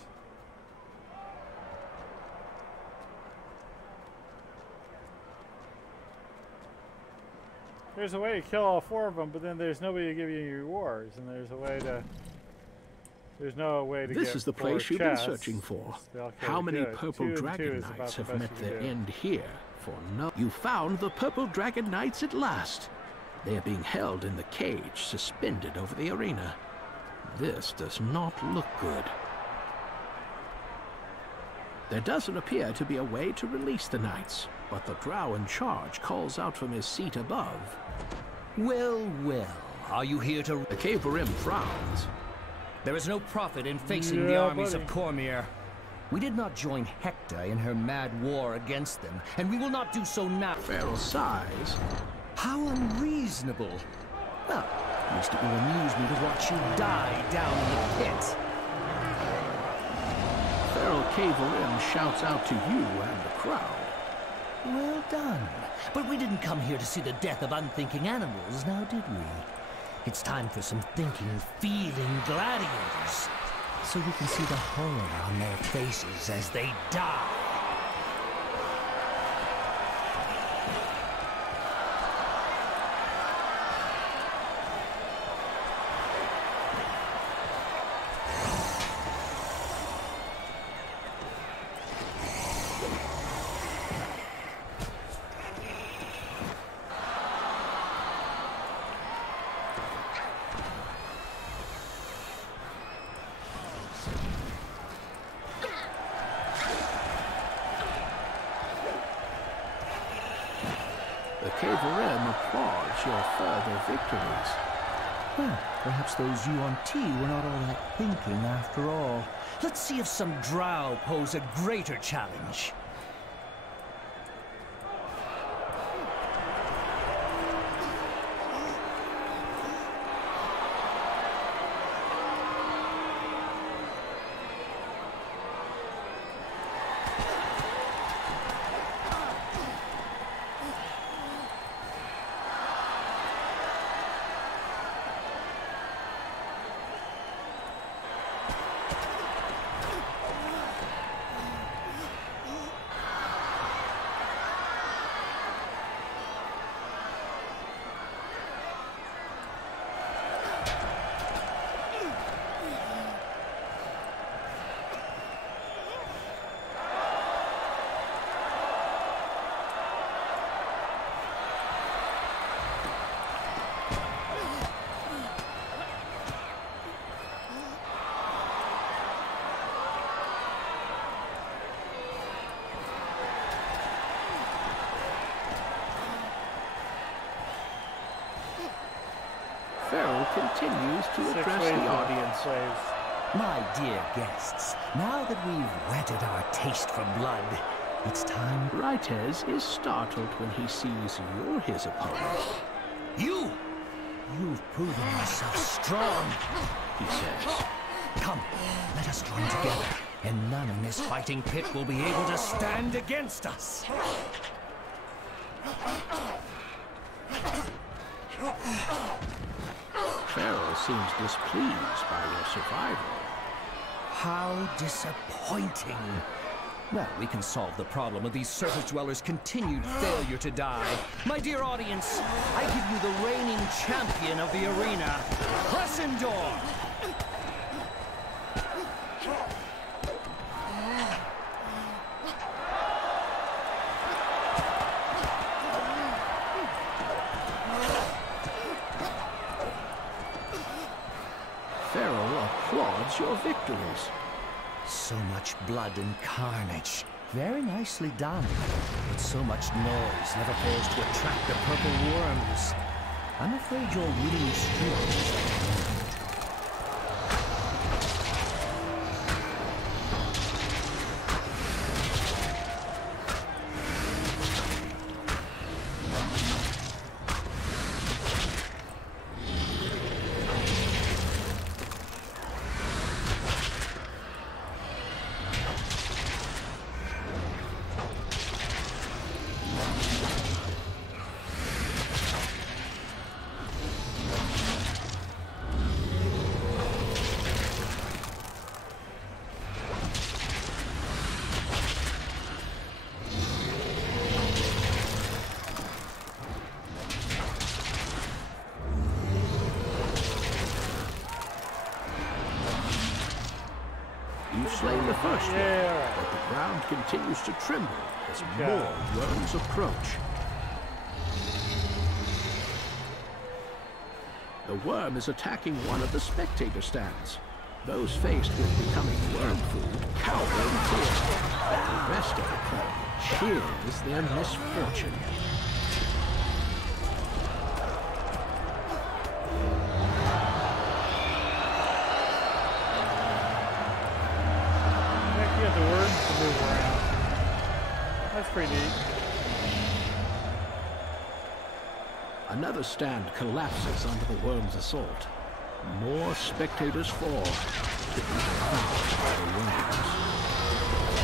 There's a way to kill all 4 of them, but then there's nobody to give you any rewards, and there's no way to This get is the 4 place you've been chests. searching for. Okay, How many good. purple 2 and 2 dragon is about knights the have best met you can their do. end here for no... You found the purple dragon knights at last. They are being held in the cage suspended over the arena. This does not look good. There doesn't appear to be a way to release the knights, but the drow in charge calls out from his seat above. Well, well, are you here to... The Cave-Rim frowns. There is no profit in facing the armies of Cormyr. We did not join Hector in her mad war against them, and we will not do so now. Feral sighs. How unreasonable. Well, at least it will amuse me to watch you die down in the pit. Feral Cave-Rim shouts out to you and the crowd. Well done. But we didn't come here to see the death of unthinking animals, now did we? It's time for some thinking, feeling gladiators, so we can see the horror on their faces as they die. The Cave-Rim applauds your further victories. Well, perhaps those Yuan-Ti were not all that thinking after all. Let's see if some drow pose a greater challenge. Pharaoh continues to 6 address ways the to audience. slaves. My dear guests, now that we've whetted our taste for blood, it's time. Rites is startled when he sees you're his opponent. You've proven yourself strong, He says, come, let us join together, and none in this fighting pit will be able to stand against us. Pharaoh seems displeased by your survival. How disappointing. Well, we can solve the problem of these surface dwellers' continued failure to die. My dear audience, I give you the reigning champion of the arena, Crescendor! Pharaoh applauds your victories. So much blood and carnage. Very nicely done. But so much noise never fails to attract the purple worms. I'm afraid your winning streak is... You've slain the first one, Yeah. but the ground continues to tremble as more worms approach. The worm is attacking one of the spectator stands. Those faced with becoming worm food cower in fear, but the rest of the crowd cheers their misfortune. You have the words to move around. That's pretty neat. Another stand collapses under the worm's assault. More spectators fall to be devoured by the worms.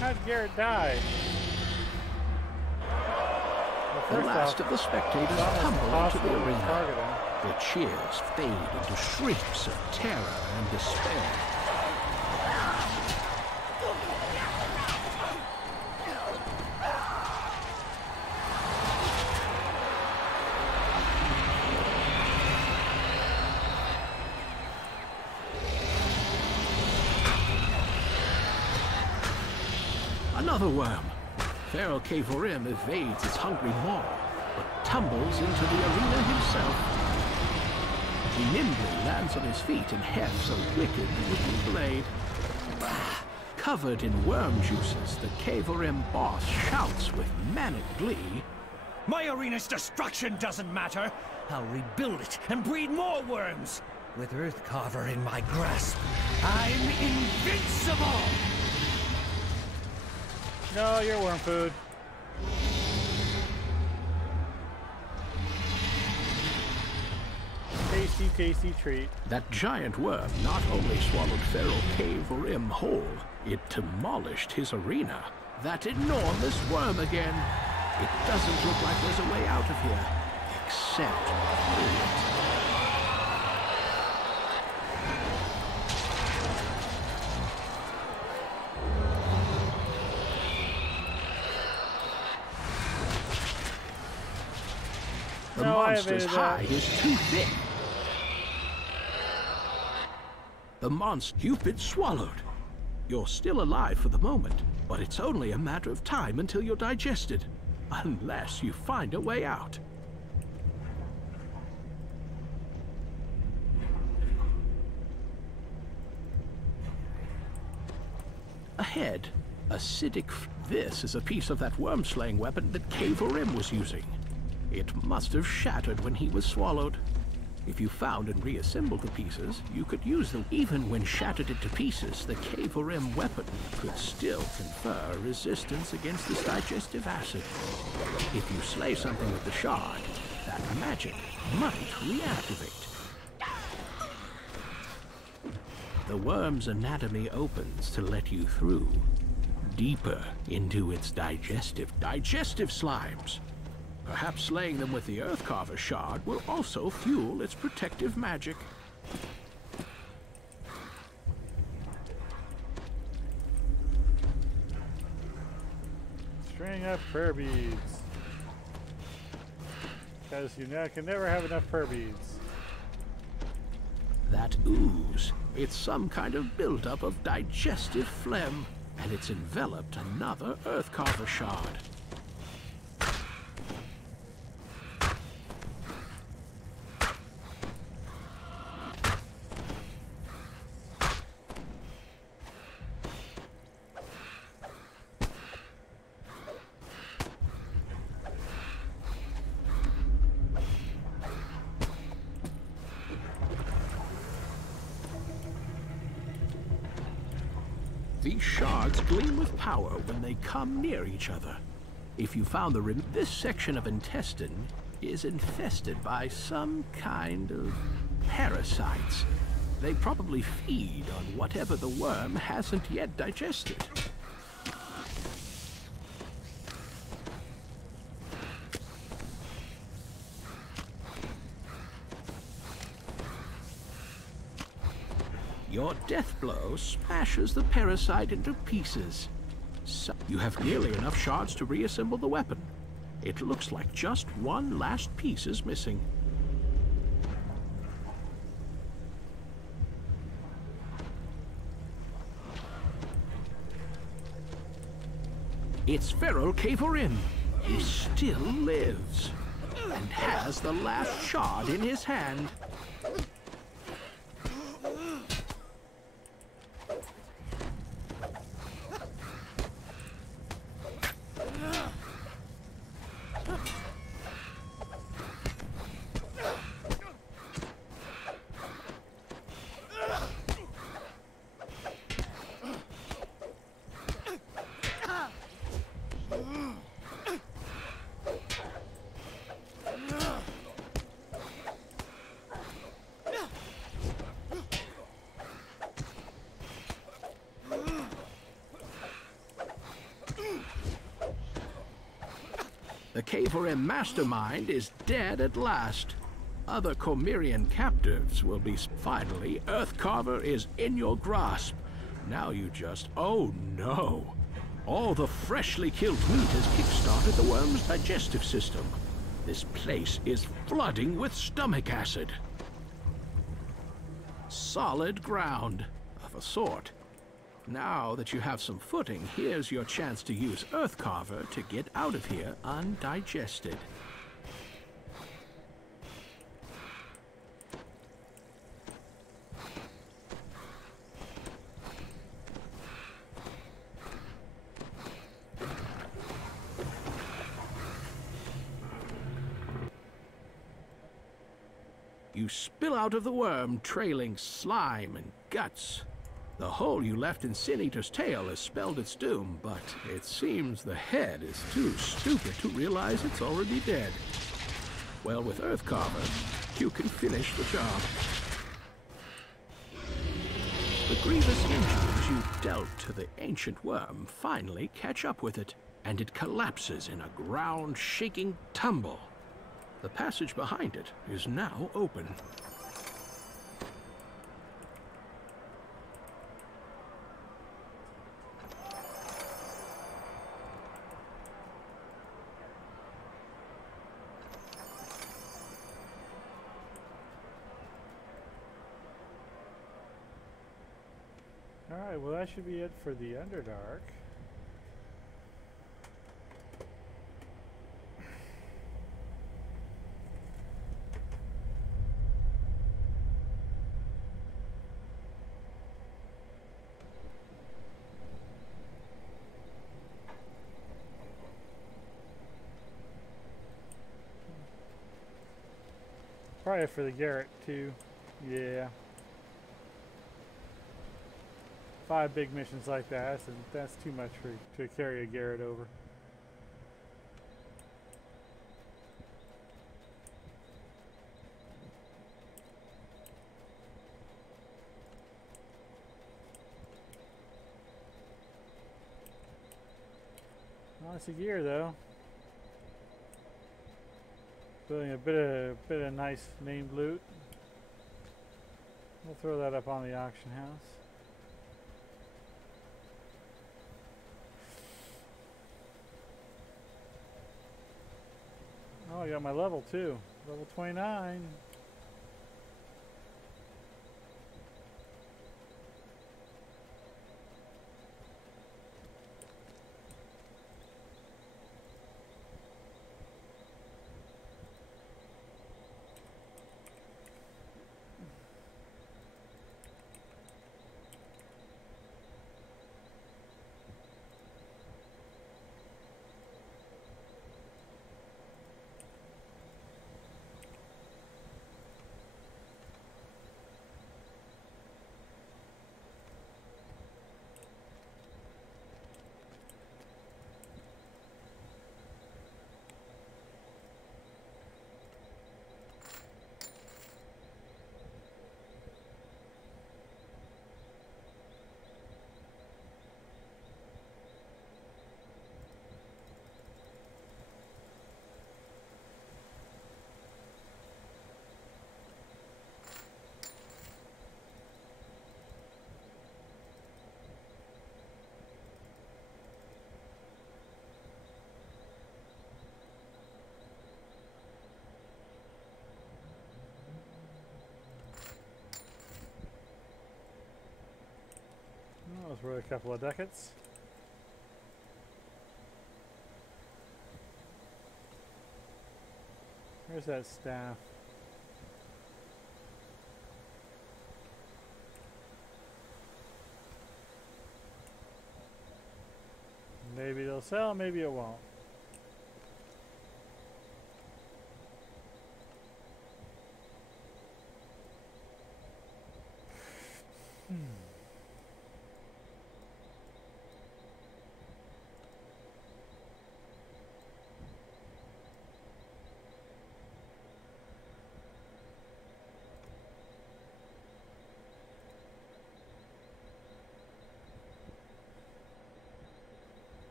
How'd Garrett die? The last of the spectators tumble into the arena. Target him. The cheers fade into shrieks of terror and despair. Another worm. Pharaoh Kevorim evades its hungry maw, but tumbles into the arena himself. He nimbly lands on his feet and hefts a wicked wooden blade. Covered in worm juices, the Kevorim boss shouts with manic glee. My arena's destruction doesn't matter. I'll rebuild it and breed more worms. With Earthcarver in my grasp, I'm invincible! No, you're worm food. Tasty, tasty treat. That giant worm not only swallowed Pharaoh Kevorim whole, it demolished his arena. That enormous worm again. It doesn't look like there's a way out of here, except through it. The monster's hide is too thick. The monster, you've been swallowed. You're still alive for the moment, but it's only a matter of time until you're digested, unless you find a way out. head, acidic. This is a piece of that worm-slaying weapon that Cavorim was using. It must have shattered when he was swallowed. If you found and reassembled the pieces, you could use them. Even when shattered into pieces, the Cavorim weapon could still confer resistance against this digestive acid. If you slay something with the shard, that magic might reactivate. The worm's anatomy opens to let you through, deeper into its digestive slimes. Perhaps slaying them with the Earthcarver shard will also fuel its protective magic. String up prayer beads. Because you can never have enough prayer beads. That ooze, it's some kind of buildup of digestive phlegm, and it's enveloped another Earthcarver shard. These shards gleam with power when they come near each other. If you found this section of intestine is infested by some kind of parasites. They probably feed on whatever the worm hasn't yet digested. Your death blow smashes the parasite into pieces. So you have nearly enough shards to reassemble the weapon. It looks like just one last piece is missing. It's Feral Cavorim. He still lives and has the last shard in his hand. The Cavorim mastermind is dead at last. Other Cormyrian captives will be... Finally, Earthcarver is in your grasp. Now you just... Oh no! All the freshly killed meat has kick-started the worm's digestive system. This place is flooding with stomach acid. Solid ground, of a sort. Now that you have some footing, here's your chance to use Earthcarver to get out of here undigested. You spill out of the worm, trailing slime and guts. The hole you left in Sin Eater's tail has spelled its doom, but it seems the head is too stupid to realize it's already dead. Well, with Earthcarver, you can finish the job. The grievous injuries you dealt to the ancient worm finally catch up with it, and it collapses in a ground-shaking tumble. The passage behind it is now open. Alright, well that should be it for the Underdark. Probably for the Garrett too. Yeah. 5 big missions like that, that's too much to carry a Garrett over. Lots of gear though. Building a bit of nice named loot. We'll throw that up on the auction house. Oh, I got my level too. Level 29. Those were a couple of ducats. Where's that staff? Maybe they'll sell, maybe it won't.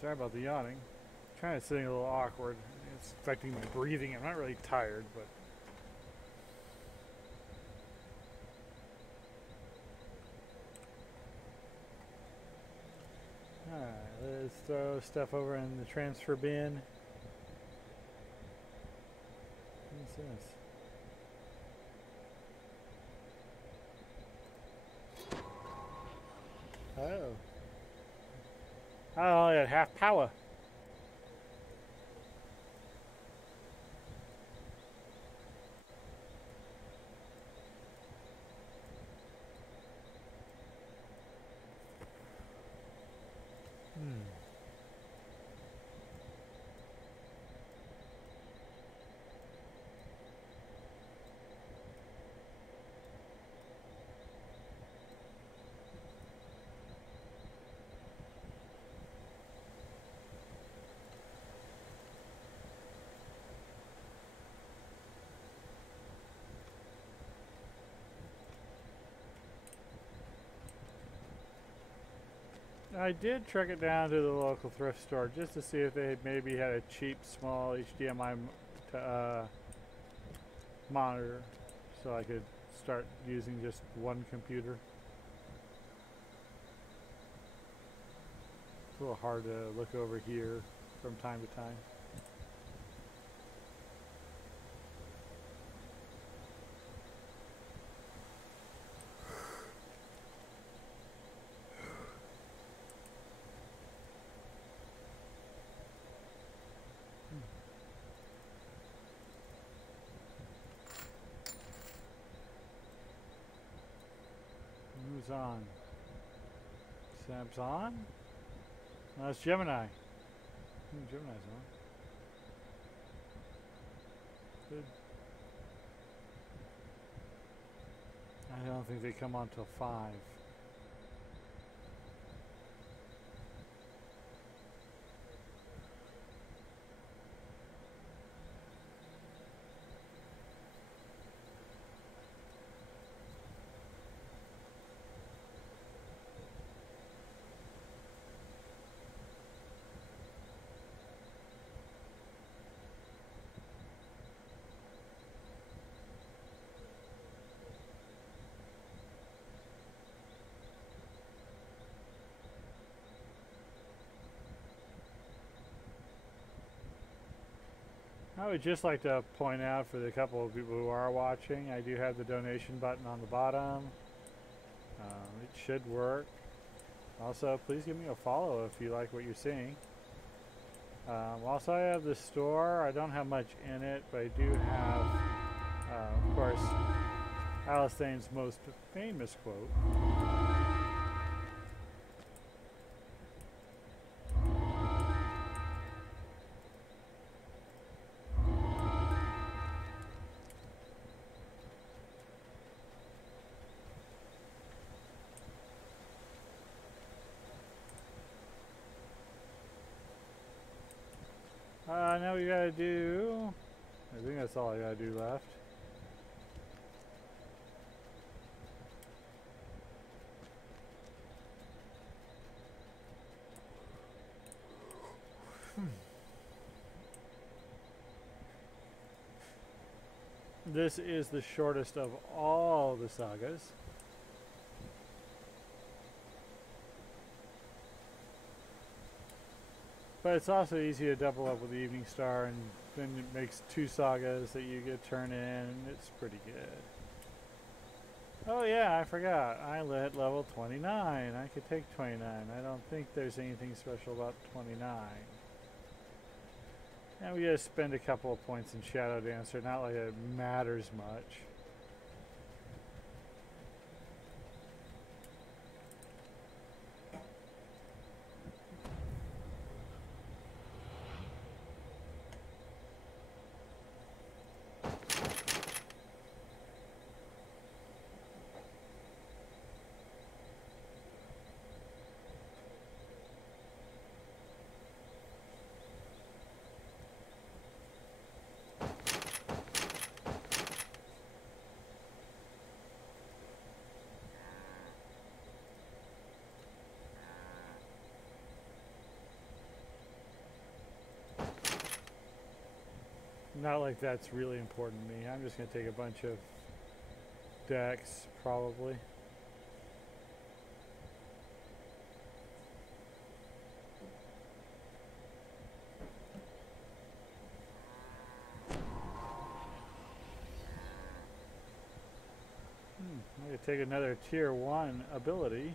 Sorry about the yawning. Kind of sitting a little awkward. It's affecting my breathing. I'm not really tired, but alright, let's throw stuff over in the transfer bin. What's this? Oh. I only had half power. I did truck it down to the local thrift store just to see if they maybe had a cheap, small HDMI monitor so I could start using just one computer. It's a little hard to look over here from time to time. on? Sam's on? No, it's Gemini. Gemini's on. Good. I don't think they come on till 5. I would just like to point out for the couple of people who are watching, I do have the donation button on the bottom. It should work. Also, please give me a follow if you like what you're seeing. Also, I have the store. I don't have much in it, but I do have, of course, Alice Thane's most famous quote. Now we gotta do, I think that's all I gotta do left. This is the shortest of all the sagas. But it's also easy to double up with the Evening Star, and then it makes 2 sagas that you get turn in, and it's pretty good. Oh yeah, I forgot. I hit level 29. I could take 29. I don't think there's anything special about 29. And we gotta spend a couple of points in Shadow Dancer, not like it matters much. Not like that's really important to me. I'm just going to take a bunch of decks, probably. I'm going to take another tier 1 ability.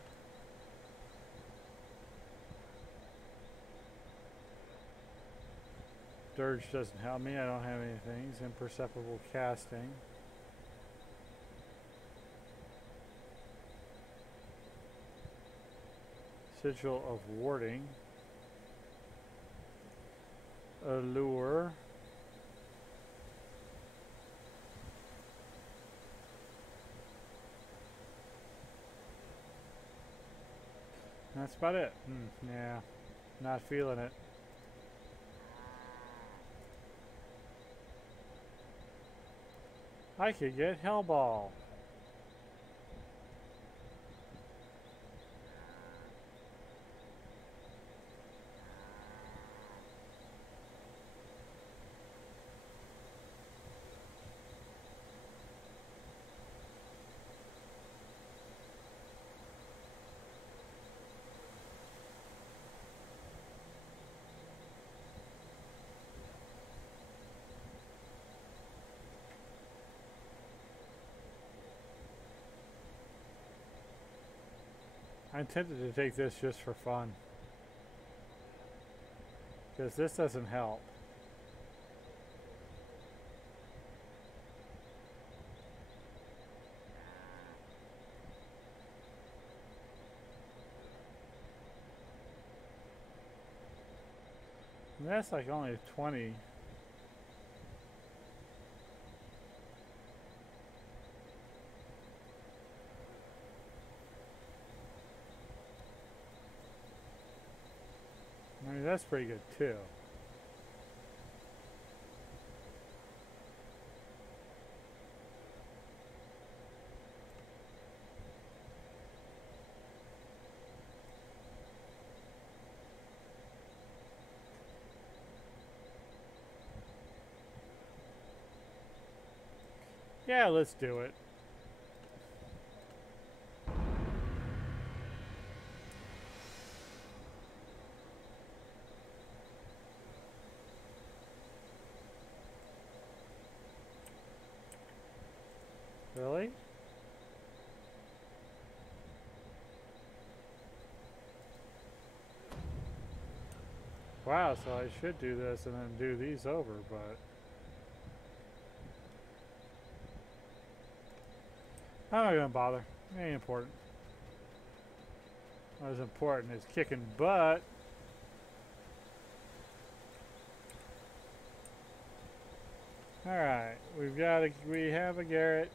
Dirge doesn't help me. I don't have anything. It's imperceptible casting. Sigil of warding. Allure. That's about it. Yeah, not feeling it. I could get Hellball. I'm tempted to take this just for fun, because this doesn't help. That's like only 20. I mean, that's pretty good too. Yeah, let's do it. Really? Wow, so I should do this and then do these over, but I'm not gonna bother. It ain't important. What's important is kicking butt. Alright, we have a Garrett.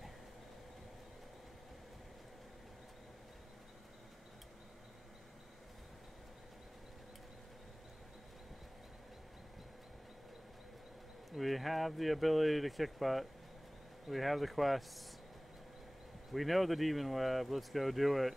We have the ability to kick butt. We have the quests. We know the demon web. Let's go do it.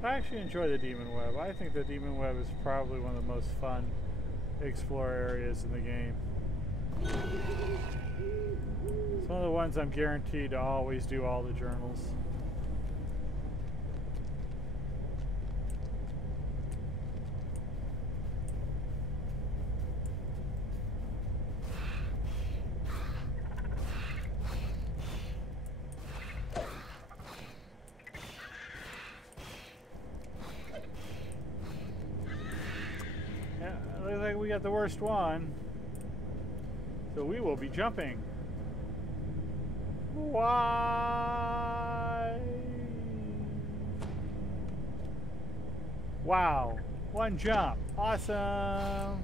I actually enjoy the Demon Web. I think the Demon Web is probably one of the most fun explore areas in the game. It's one of the ones I'm guaranteed to always do all the journals. Looks like we got the worst one. So we will be jumping. Why? Wow. One jump. Awesome.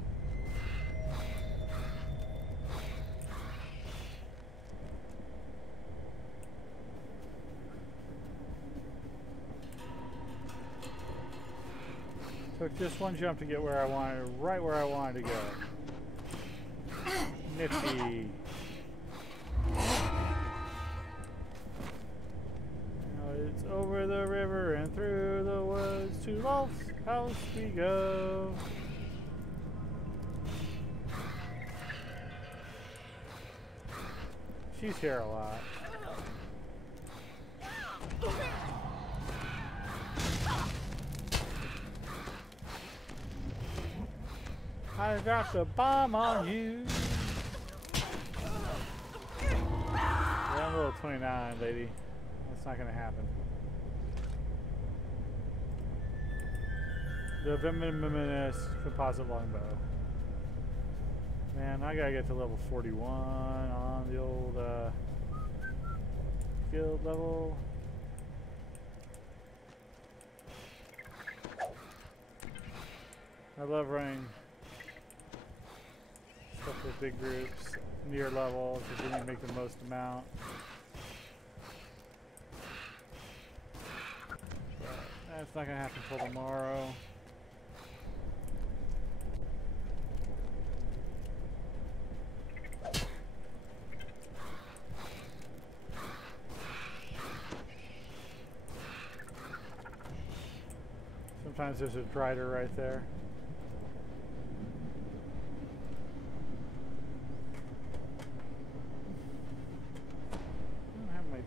Took just one jump to get where I wanted, right where I wanted to go. Nifty. Now it's over the river and through the woods to Rolf's house we go. She's here a lot. I dropped a bomb on you. Yeah, I'm a little 29, lady. That's not gonna happen. The Venomous composite longbow. Man, I gotta get to level 41 on the old guild level. I love running stuff with big groups near level because then you make the most amount. But that's not gonna happen until tomorrow. Sometimes there's a drider right there.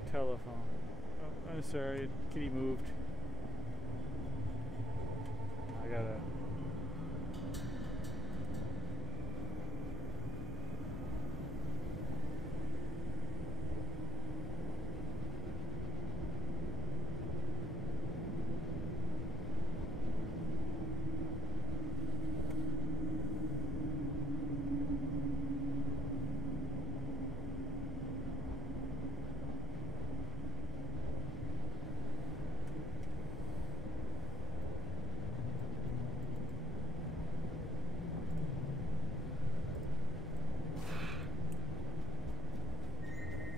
Telephone. Oh, I'm sorry, kitty moved. I gotta.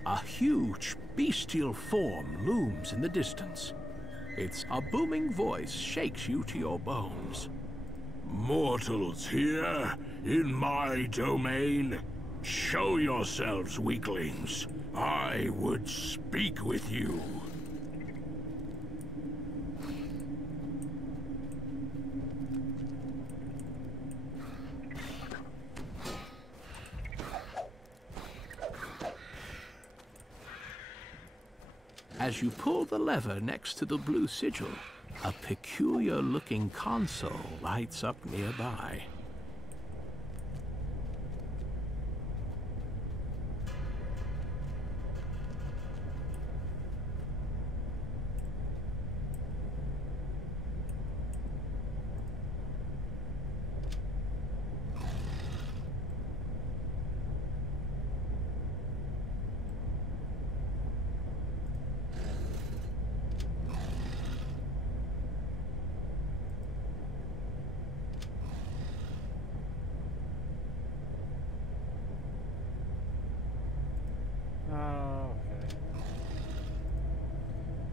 A huge, bestial form looms in the distance. Its a booming voice shakes you to your bones. Mortals here, in my domain? Show yourselves, weaklings. I would speak with you. As you pull the lever next to the blue sigil, a peculiar-looking console lights up nearby.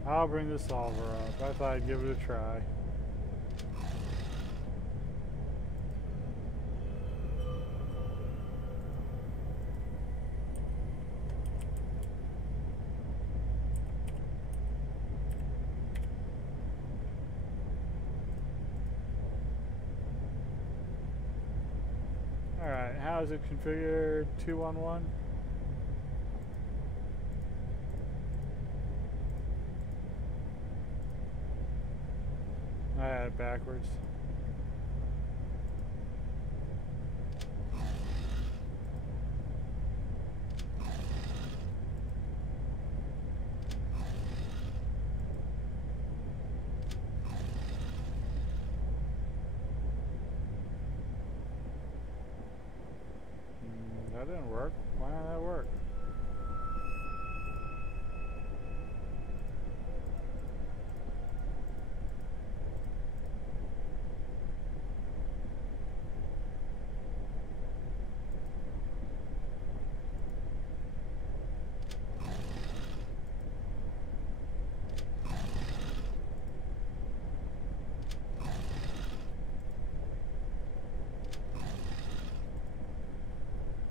I'll bring the solver up. I thought I'd give it a try. Alright, how is it configured? 211? I had it backwards. That didn't work. Why didn't that work?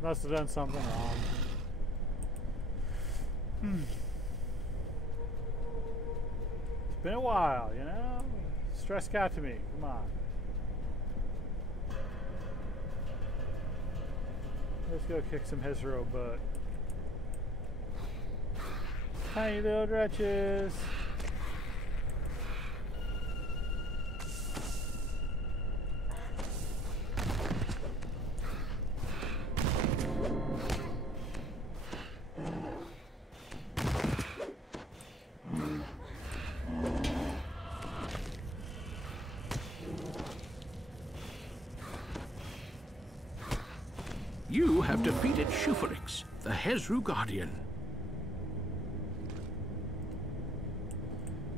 Must have done something wrong. It's been a while, you know? Stress got to me. Come on. Let's go kick some Hezro butt. Tiny little dretches. You have defeated Shuferix, the Hezru Guardian.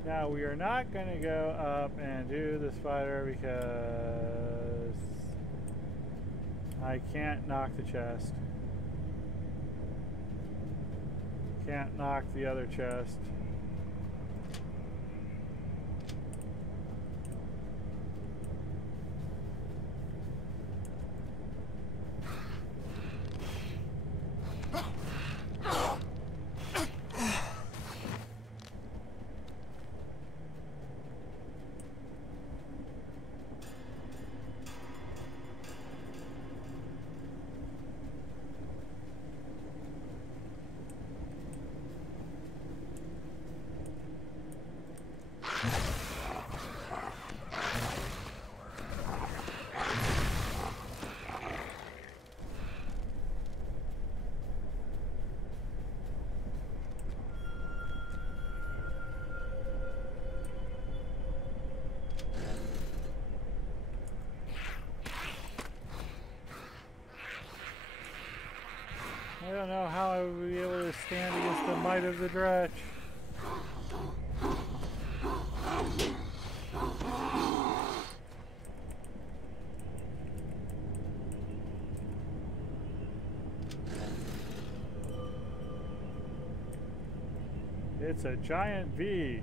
Now we are not going to go up and do the spider because I can't knock the chest. Can't knock the other chest. I don't know how I would be able to stand against the might of the Dretch. It's a giant V.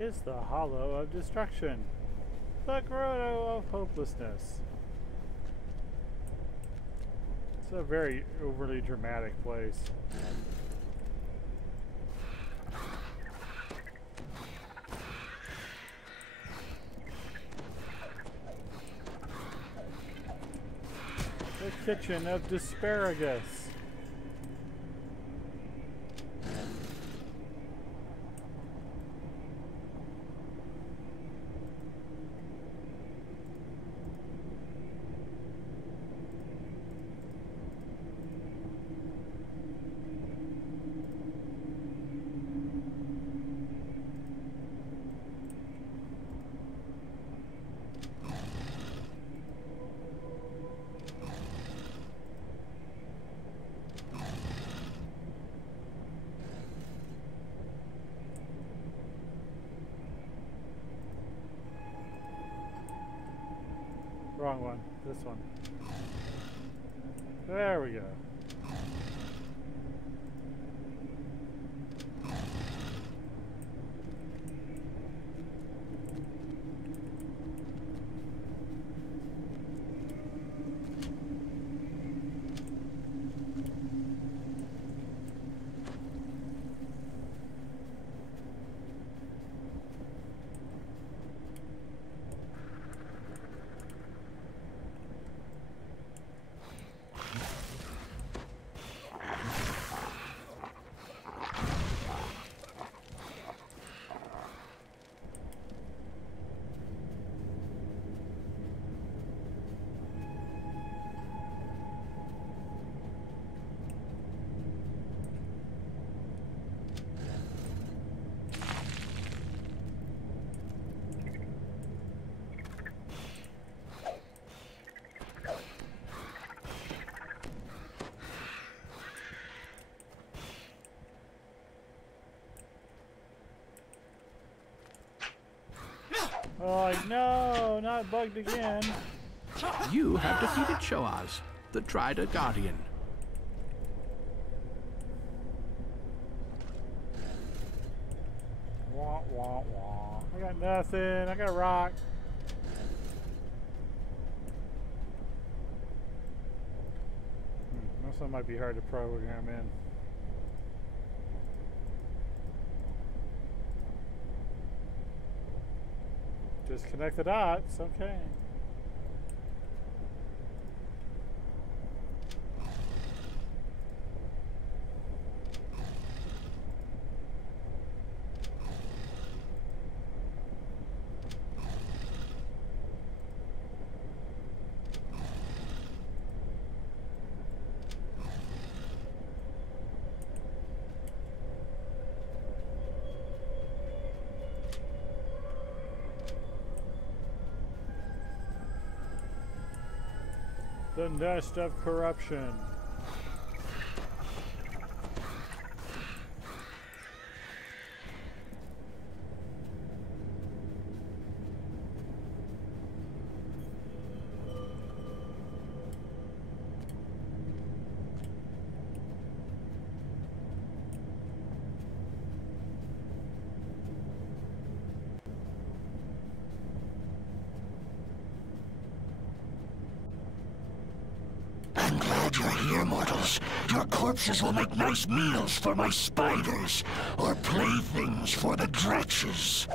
Is the hollow of destruction, the grotto of hopelessness. It's a very overly dramatic place. The kitchen of Disparagus. Wrong one. This one. There we go. Oh no, not bugged again. You have defeated Shoaz, the Drider Guardian. Wah, wah, wah. I got nothing. I got rock. This one might be hard to program in. Just connect the dots, okay. The nest of corruption. I'm glad you're here, mortals. Your corpses will make nice meals for my spiders, or playthings for the dretches.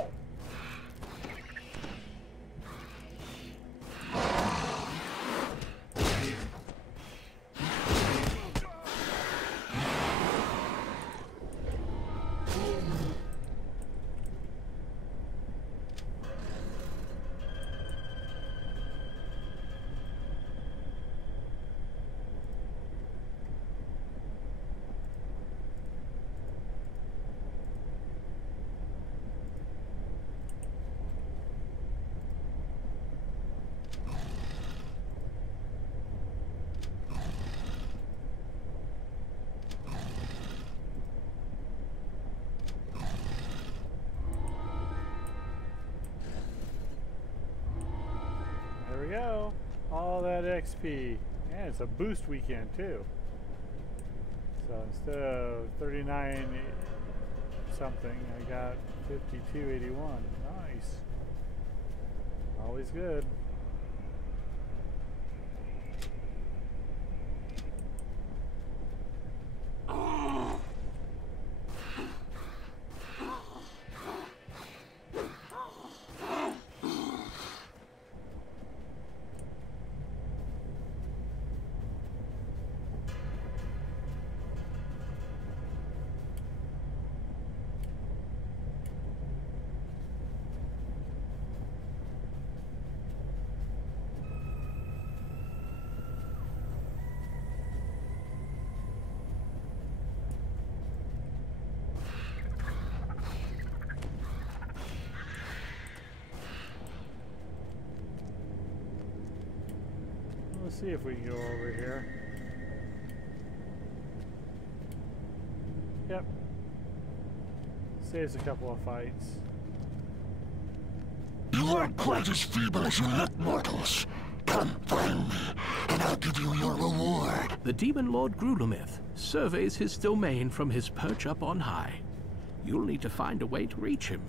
all that XP. And it's a boost weekend too. So instead of 39 something, I got 52.81. Nice. Always good. Let's see if we can go over here. Yep. Saves a couple of fights. You aren't quite as feeble as you look, mortals. Come, find me, and I'll give you your reward. The Demon Lord Grulamith surveys his domain from his perch up on high. You'll need to find a way to reach him.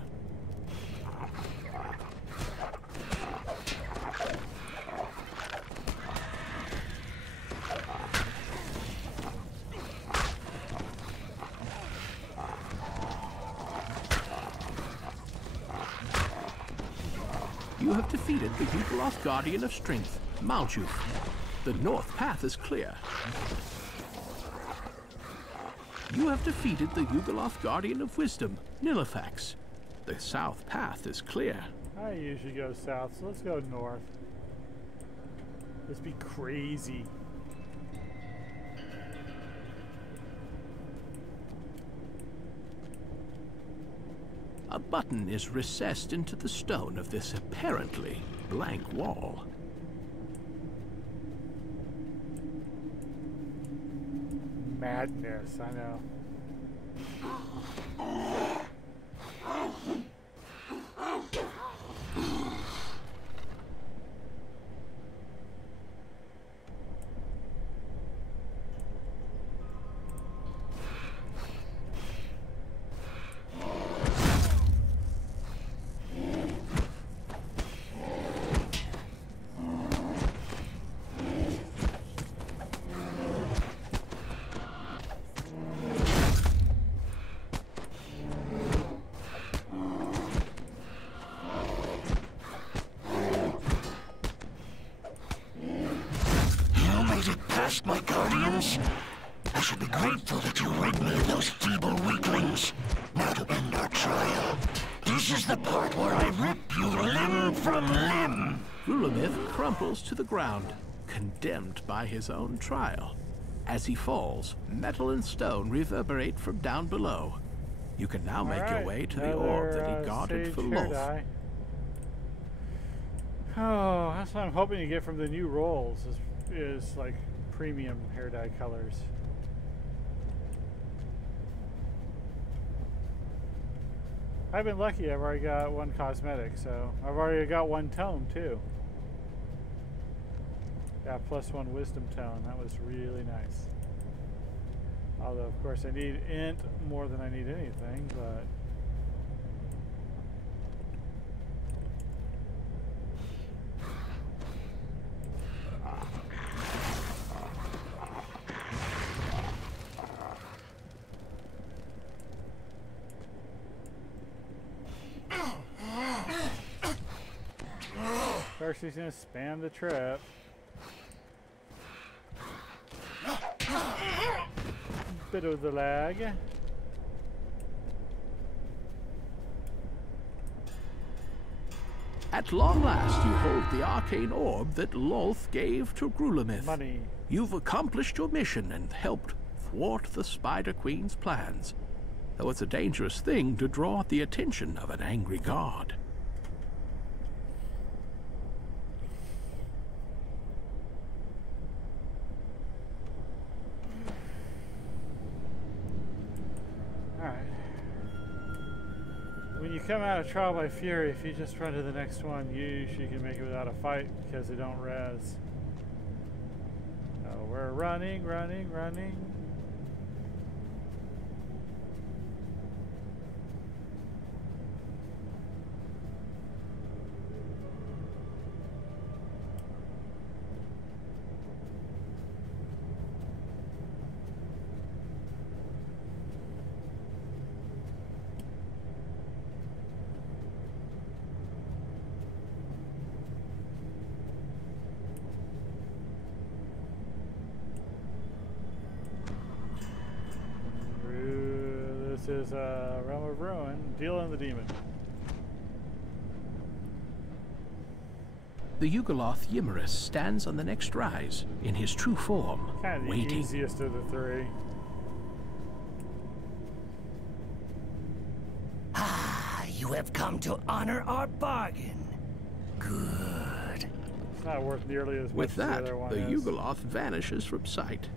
You have defeated the Yugoloth Guardian of Strength, Maljuth. The north path is clear. You have defeated the Yugoloth Guardian of Wisdom, Nillifax. The south path is clear. I usually go south, so let's go north. Let's be crazy. A button is recessed into the stone of this apparently blank wall. Madness, I know. My guardians, I should be grateful that you rid me of those feeble weaklings. Now to end our trial. This is the part where I rip you limb from limb. Grulamith crumples to the ground, condemned by his own trial. As he falls, metal and stone reverberate from down below. You can now make your way to the orb that he guarded for Lolth. Oh, that's what I'm hoping to get from the new rolls is like premium hair dye colors. I've been lucky. I've already got one cosmetic, so I've already got one tone too. Yeah, plus one wisdom tone. That was really nice. Although, of course, I need int more than I need anything, but first he's going to spam the trip. Bit of the lag. At long last, you hold the arcane orb that Lolth gave to Grulamith. Money. You've accomplished your mission and helped thwart the Spider Queen's plans, though it's a dangerous thing to draw the attention of an angry god. When you come out of Trial by Fury, if you just run to the next one, you usually can make it without a fight because they don't res. running, running, running. This is Realm of Ruin, dealing the demon. The Yugoloth Yimmerus stands on the next rise, in his true form, Kind of the waiting. easiest of the three. Ah, you have come to honor our bargain. Good. It's not worth nearly as much With as that, the other one the is. Yugoloth vanishes from sight.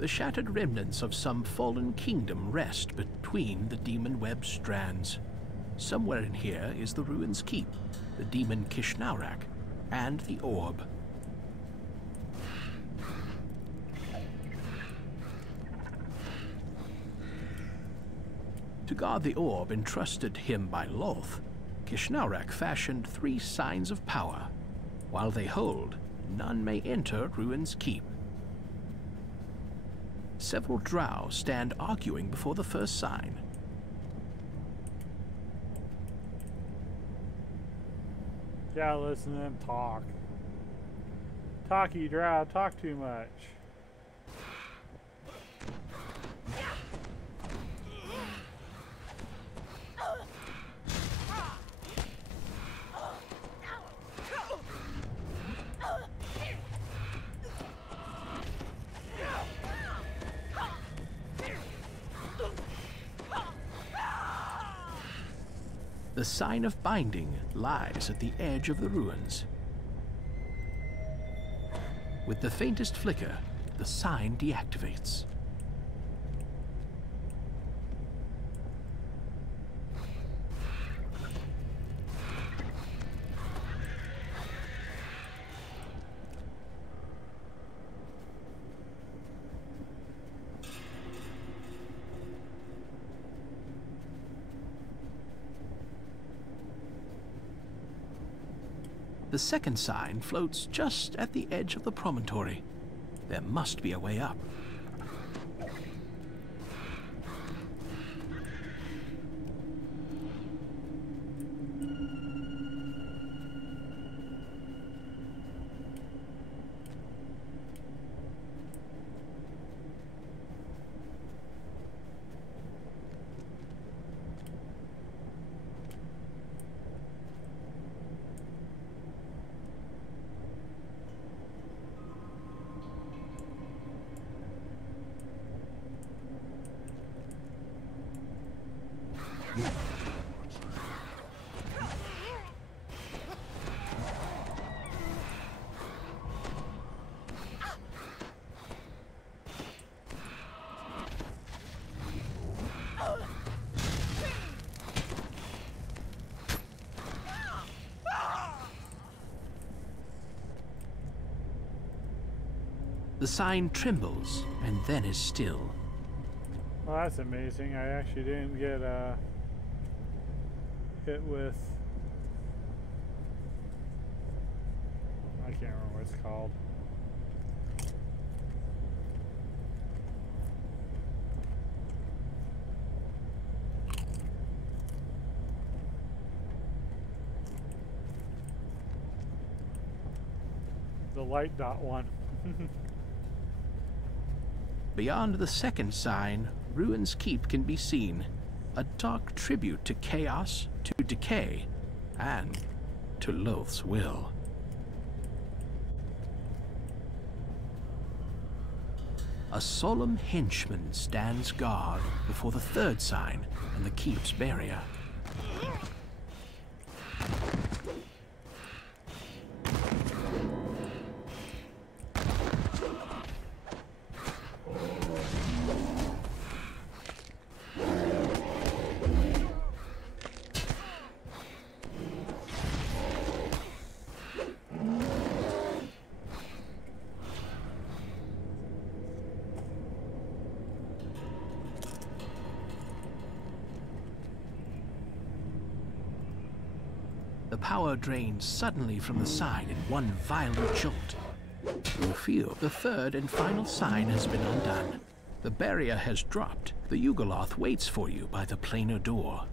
The shattered remnants of some fallen kingdom rest between the demon-web strands. Somewhere in here is the Ruins Keep, the demon Kishnaurak, and the orb. To guard the orb entrusted him by Loth, Kishnaurak fashioned 3 signs of power. While they hold, none may enter Ruins Keep. Several drow stand arguing before the first sign. Yeah, listen to them talk. Talky drow, talk too much. The sign of binding lies at the edge of the ruins. With the faintest flicker, the sign deactivates. The second sign floats just at the edge of the promontory. There must be a way up. The sign trembles and then is still. Well, that's amazing. I actually didn't get hit with... I can't remember what it's called. The light dot one. Beyond the second sign, Ruins Keep can be seen, a dark tribute to chaos, to decay, and to Loth's will. A solemn henchman stands guard before the third sign and the keep's barrier. The power drains suddenly from the side in one violent jolt. You feel the third and final sign has been undone. The barrier has dropped. The Yugoloth waits for you by the planar door.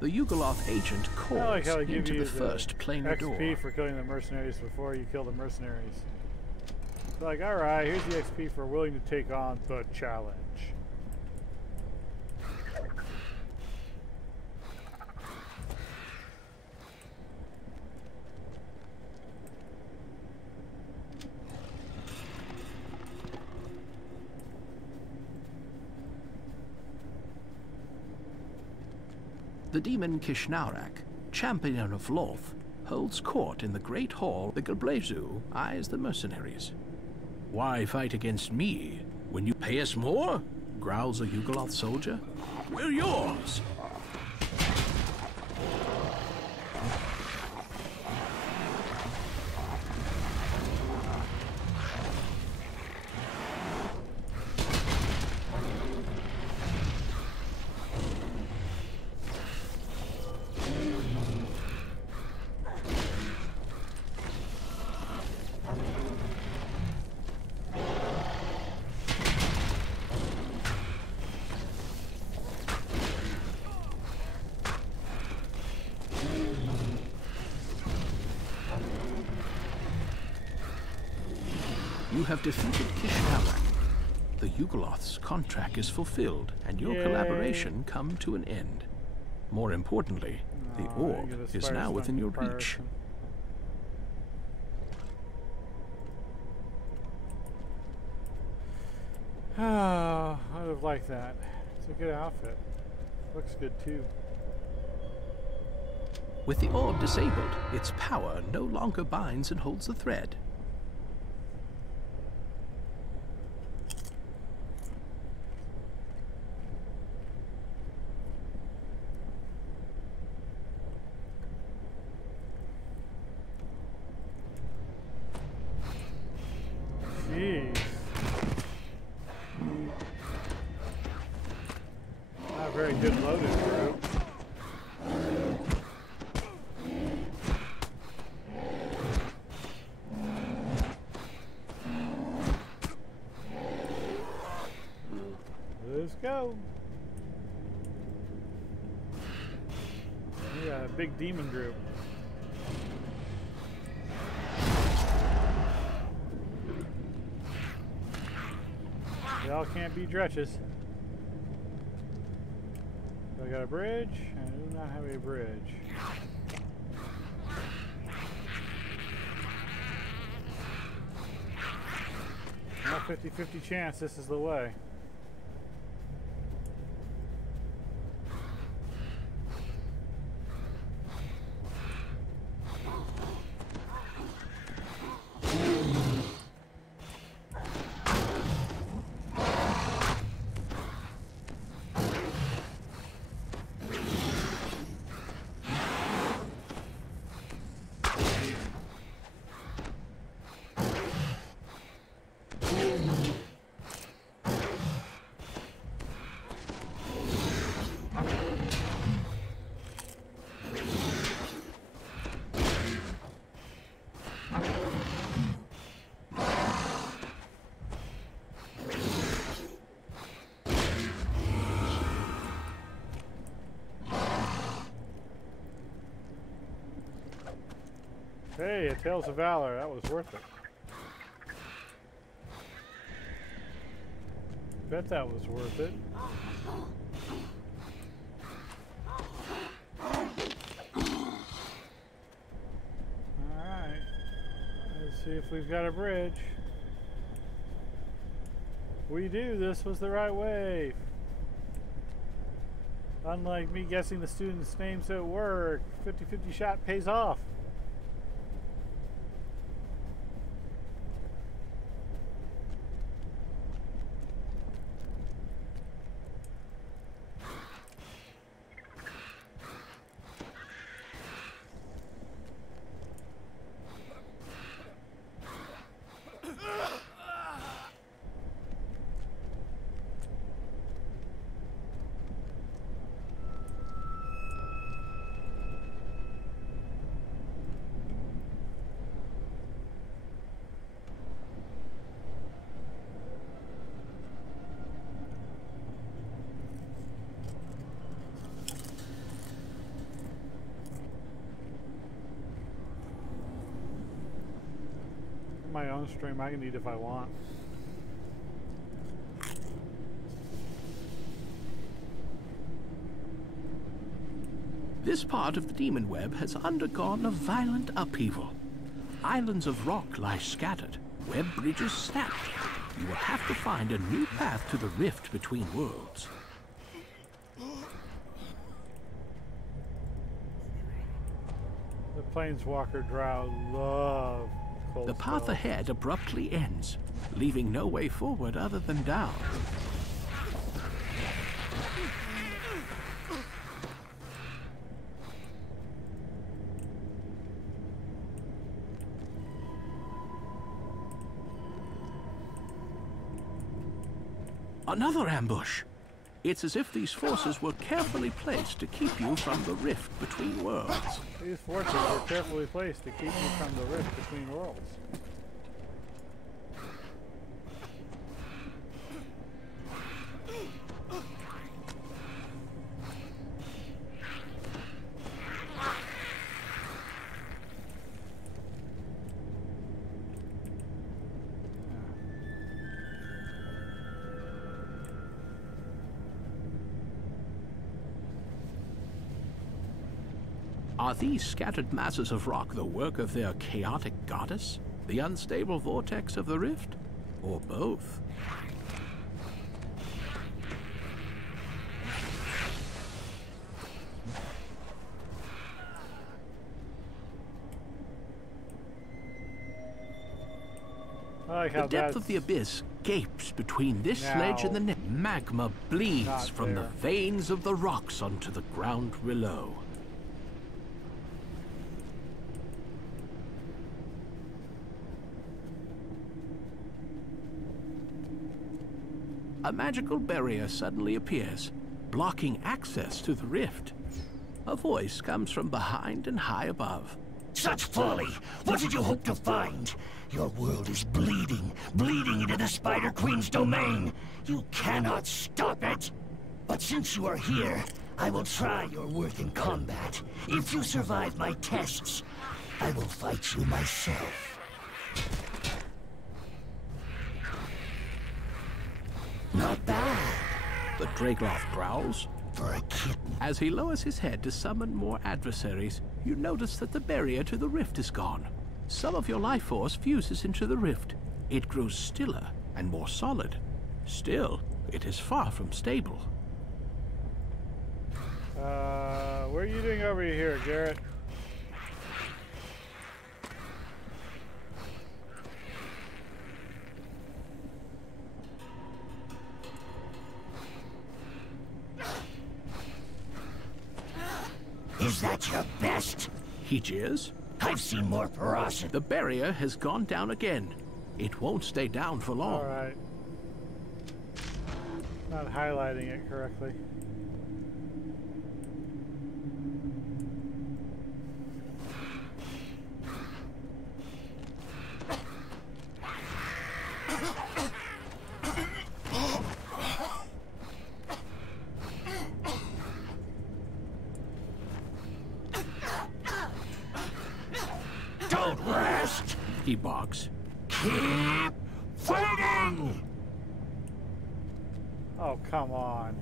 The Yugoloth agent calls into the first planar door. XP for killing the mercenaries before you kill the mercenaries. It's like, alright, here's the XP for willing to take on the challenge. The demon Kishnaurak, champion of Lolth, holds court in the great hall. The Galblazu eyes the mercenaries. Why fight against me when you pay us more? Growls a Yugoloth soldier. We're yours. You have defeated Kishnaurak. The Yugoloth's contract is fulfilled, and your collaboration come to an end. More importantly, the orb is now within your reach. Ah, I would have liked that. It's a good outfit. Looks good too. With the orb disabled, its power no longer binds and holds the thread. Jeez. Not a very good loaded group. Let's go. We got a big demon group. Y'all can't be dretches. I got a bridge? I do not have a bridge. Now 50-50 chance this is the way. Hey, a Tales of Valor, that was worth it. Bet that was worth it. Alright. Let's see if we've got a bridge. We do, this was the right way. Unlike me guessing the students' names at work, 50-50 shot pays off. my own stream. I can eat if I want. This part of the demon web has undergone a violent upheaval. Islands of rock lie scattered, web bridges snapped. You will have to find a new path to the rift between worlds. The Planeswalker Drow love cold The path spells. ahead abruptly ends, leaving no way forward other than down. Another ambush! It's as if these forces were carefully placed to keep you from the rift between worlds. These forces are carefully placed to keep you from the rift between worlds. Are these scattered masses of rock the work of their chaotic goddess? The unstable vortex of the rift? Or both? I like how The depth that's of the abyss gapes between this Now, ledge and the next. Magma bleeds not from the there. veins of the rocks onto the ground below. A magical barrier suddenly appears, blocking access to the rift. A voice comes from behind and high above. Such folly! What did you hope to find? Your world is bleeding, bleeding into the Spider Queen's domain. You cannot stop it! But since you are here, I will try your worth in combat. If you survive my tests, I will fight you myself. Not bad The Dragloth growls. for a kitten. As he lowers his head to summon more adversaries, you notice that the barrier to the rift is gone. Some of your life force fuses into the rift. It grows stiller and more solid. Still, it is far from stable. what are you doing over here, Garrett? Is that your best? He jeers. I've seen more ferocity. The barrier has gone down again. It won't stay down for long. All right. Not highlighting it correctly. Don't rest! He barks. Keep fighting! Oh, come on.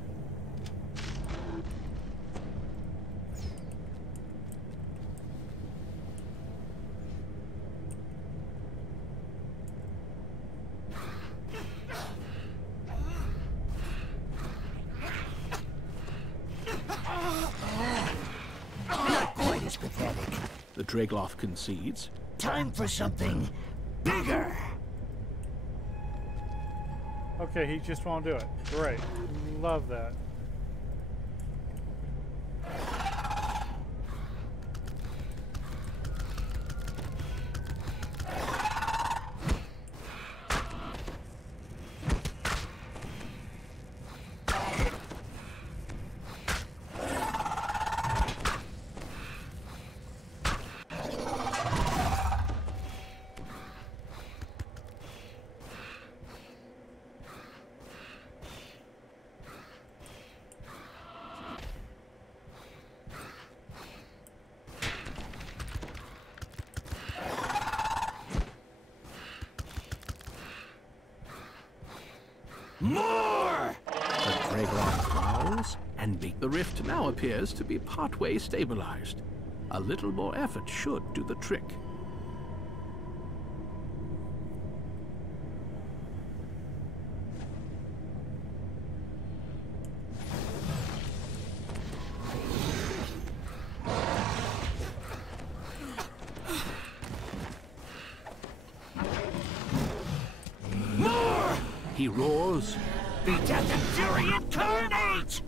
Not quite as pathetic. The Dragloth concedes. Time for something bigger. Okay, he just won't do it. Great. Love that. More! The Dragloth growls, and the rift now appears to be partway stabilized. A little more effort should do the trick. He roars. Be death and fury incarnate!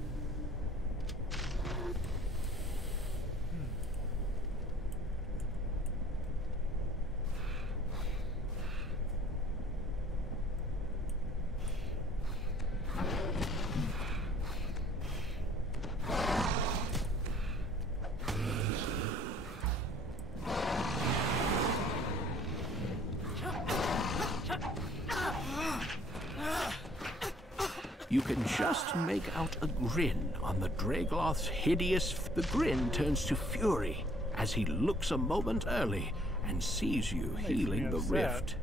You can just make out a grin on the Dragloth's hideous The grin turns to fury as he looks a moment early and sees you healing the rift.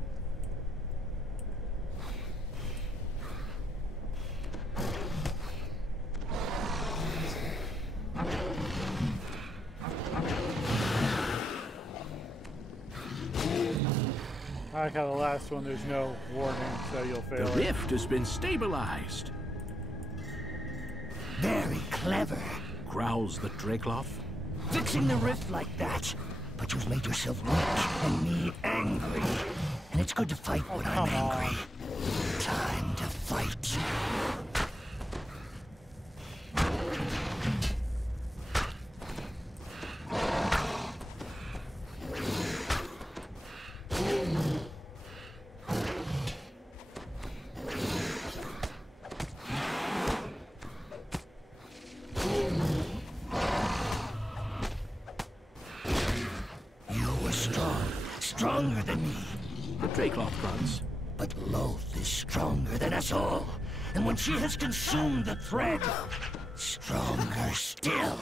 I like how the last one there's no warning, so you'll fail The it. rift has been stabilized, Very clever. growls the Dragloth. Fixing the rift like that. But you've made yourself weak and me angry. And it's good to fight when I'm come on. angry. Time to fight. Stronger than me. The Dragloth grunts. But Loth is stronger than us all. And when she has consumed the thread, stronger still.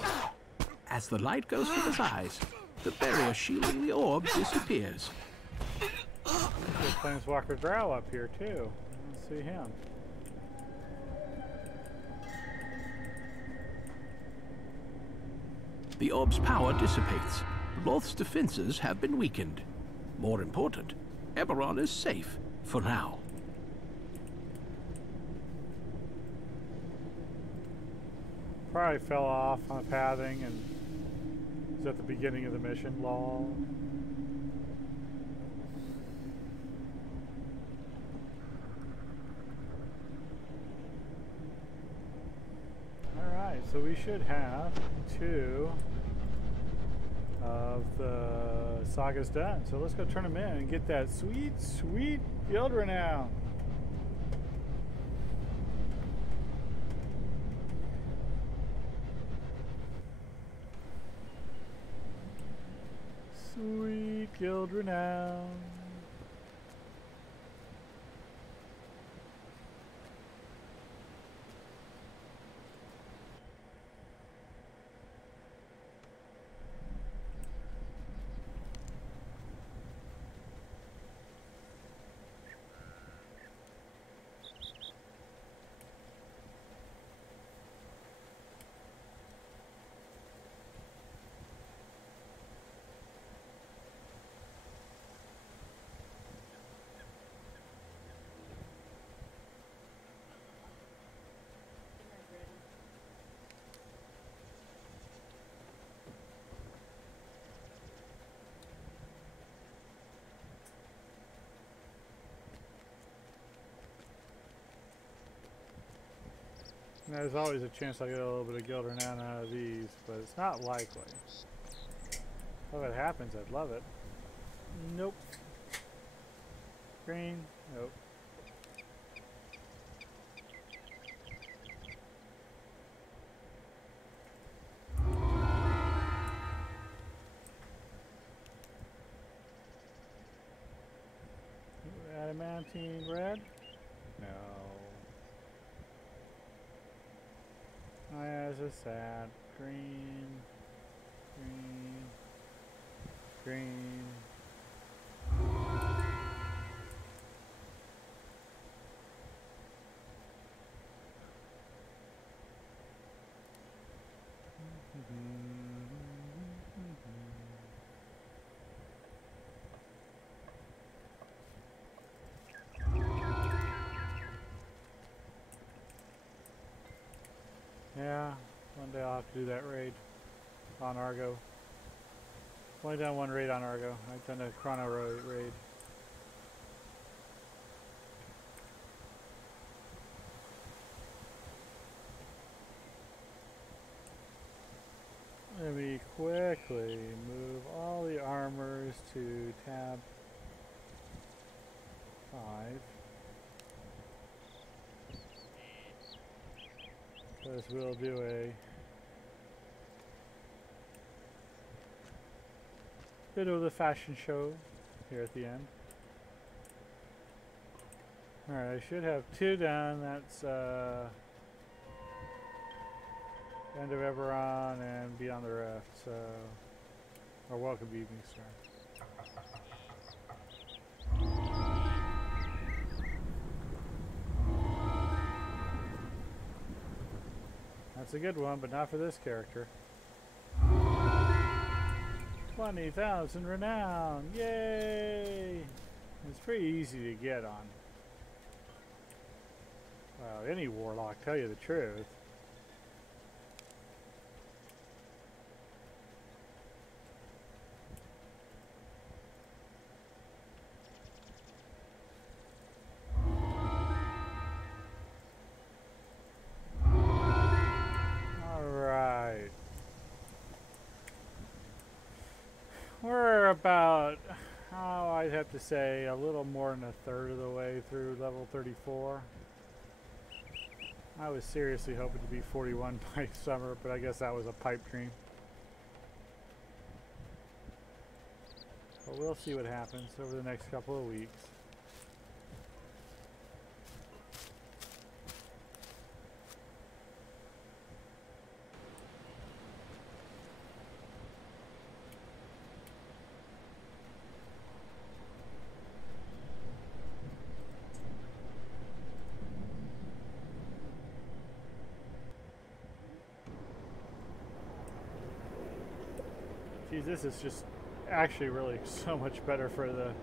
As the light goes from his eyes, the barrier shielding the orb disappears. There's Planeswalker Drow up here too. Let's see him. The orb's power dissipates. Loth's defenses have been weakened. More important, Eberron is safe for now. Probably fell off on the pathing and was at the beginning of the mission. Lol. Alright, so we should have 2 of the sagas done. So let's go turn them in and get that sweet, sweet guild renown. Sweet guild renown. Now, there's always a chance I'll get a little bit of guild renown out of these, but it's not likely. If it happens, I'd love it. Nope. Green? Nope. Adamantine red? No. As a sad green, green. One day I'll have to do that raid on Argo. I've only done one raid on Argo. I've done a chrono raid. Let me quickly move all the armors to tab 5. Because we'll do a bit of the fashion show here at the end. Alright, I should have 2 done. That's End of Eberron and Beyond the Rift, so, or Welcome to Evening Star. That's a good one, but not for this character. 20,000 renown! Yay! It's pretty easy to get on. Well, any Warlock, tell you the truth. We're about, oh, I'd have to say a little more than a third of the way through level 34. I was seriously hoping to be 41 by summer, but I guess that was a pipe dream. But we'll see what happens over the next couple of weeks. Geez, this is just actually really so much better for the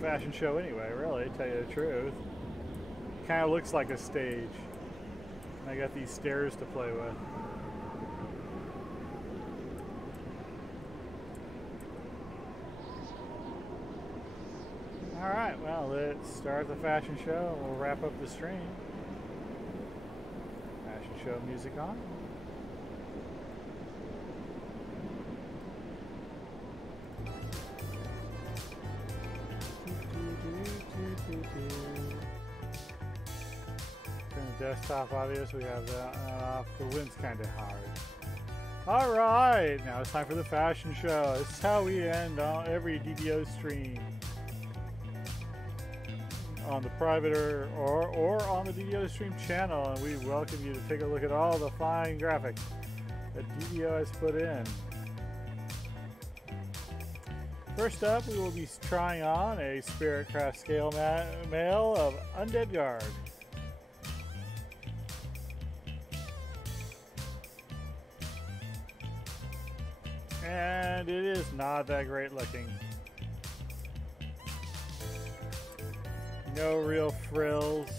fashion show anyway, really, to tell you the truth. Kind of looks like a stage. And I got these stairs to play with. Alright, well, let's start the fashion show and we'll wrap up the stream. Show music on. Turn the desktop obvious. We have that off. The wind's kind of hard. All right, now it's time for the fashion show. This is how we end on every DDO stream. On the private or on the DDO stream channel, and we welcome you to take a look at all the fine graphics that DDO has put in. First up, we will be trying on a Spiritcraft scale mail of Undead Guard. And it is not that great looking. No real frills.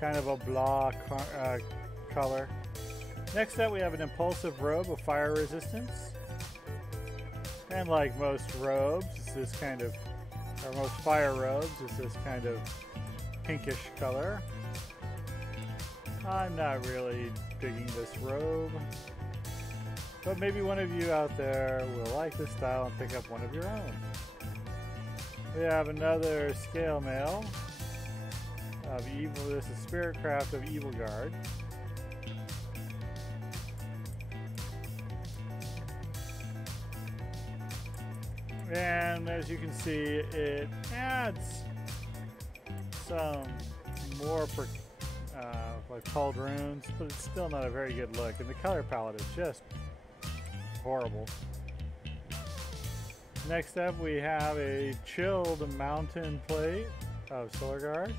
Kind of a blah color. Next up, we have an impulsive robe of fire resistance. And like most robes, it's this kind of, or most fire robes, it's this kind of pinkish color. I'm not really digging this robe. But maybe one of you out there will like this style and pick up one of your own. We have another scale mail of evil. This is Spiritcraft of Evil Guard. And as you can see, it adds some more like called runes, but it's still not a very good look. And the color palette is just horrible. Next up, we have a chilled mountain plate of Solar Guard.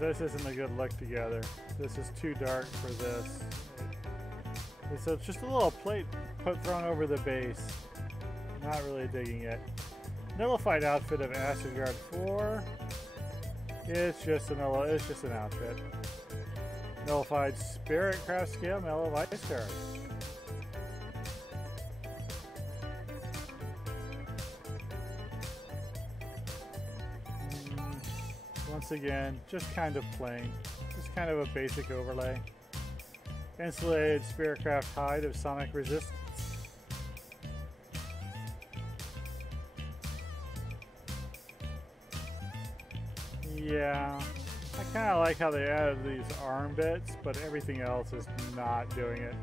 This isn't a good look together. This is too dark for this. So it's just a little plate thrown over the base. Not really digging it. Nullified outfit of Acid Guard 4. It's just an outfit. Nullified Spirit Craft Scale Mellow Ice Guard. Once again, just kind of plain. Just kind of a basic overlay. Insulated Spiritcraft Hide of Sonic Resistance. Yeah, I kind of like how they added these arm bits, but everything else is not doing it.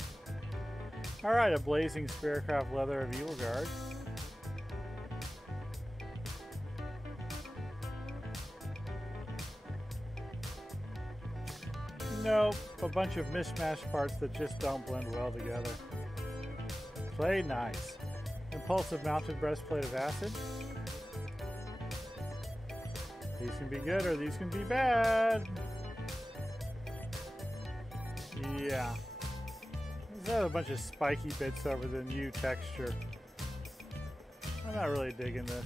Alright, a Blazing Spiritcraft Leather of Evil Guard. Nope, a bunch of mismatched parts that just don't blend well together. Play nice. Impulsive Mounted Breastplate of Acid. These can be good or these can be bad. Yeah. These have a bunch of spiky bits over the new texture. I'm not really digging this.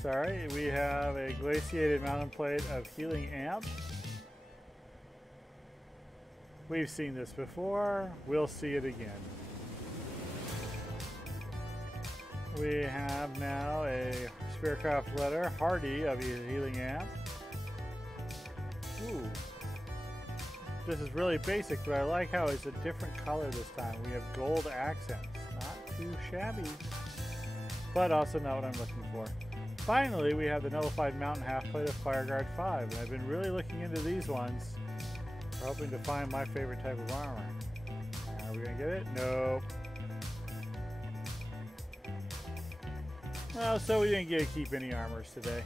Sorry, we have a glaciated mountain plate of Healing Amp. We've seen this before. We'll see it again. We have now a Spiritcraft Letter Hardy of Healing Amp. Ooh. This is really basic, but I like how it's a different color this time. We have gold accents. Not too shabby, but also not what I'm looking for. Finally, we have the Nullified Mountain Half-Plate of Fireguard 5, and I've been really looking into these ones, hoping to find my favorite type of armor. Are we going to get it? Nope. Well, so we didn't get to keep any armors today.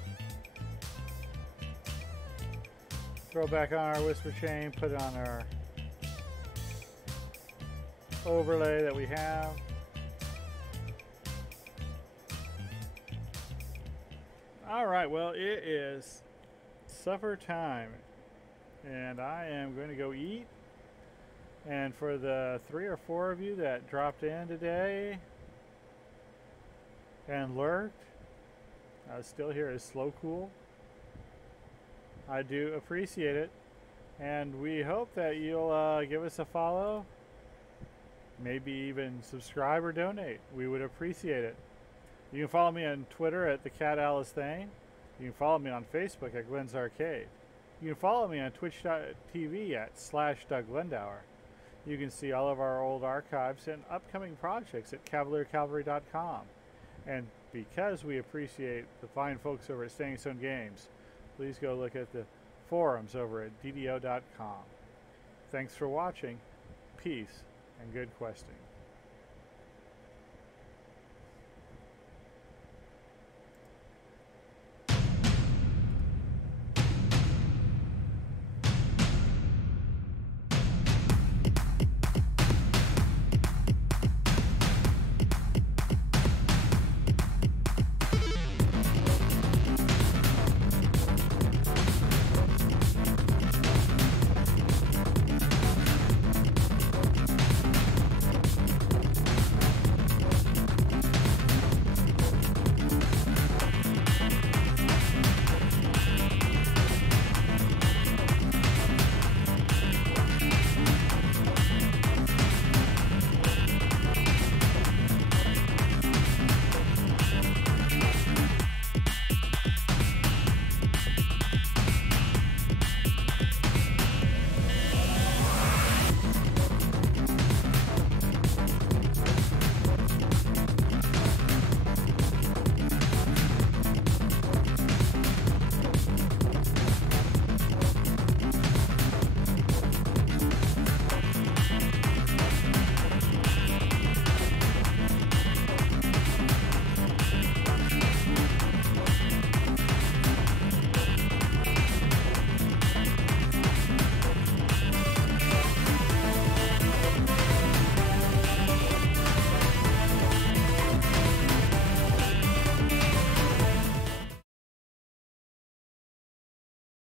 Throw back on our Whisper Chain, put it on our overlay that we have. Alright, well, it is supper time, and I am going to go eat. And for the 3 or 4 of you that dropped in today and lurked, I was still here as Slow Cool. I do appreciate it, and we hope that you'll give us a follow, maybe even subscribe or donate. We would appreciate it. You can follow me on Twitter at @theCatAliceThane. You can follow me on Facebook at Glyn's Arcade. You can follow me on twitch.tv at /DougLendauer. You can see all of our old archives and upcoming projects at CavalierCavalry.com. And because we appreciate the fine folks over at Staying Stone Games, please go look at the forums over at DDO.com. Thanks for watching. Peace and good questing.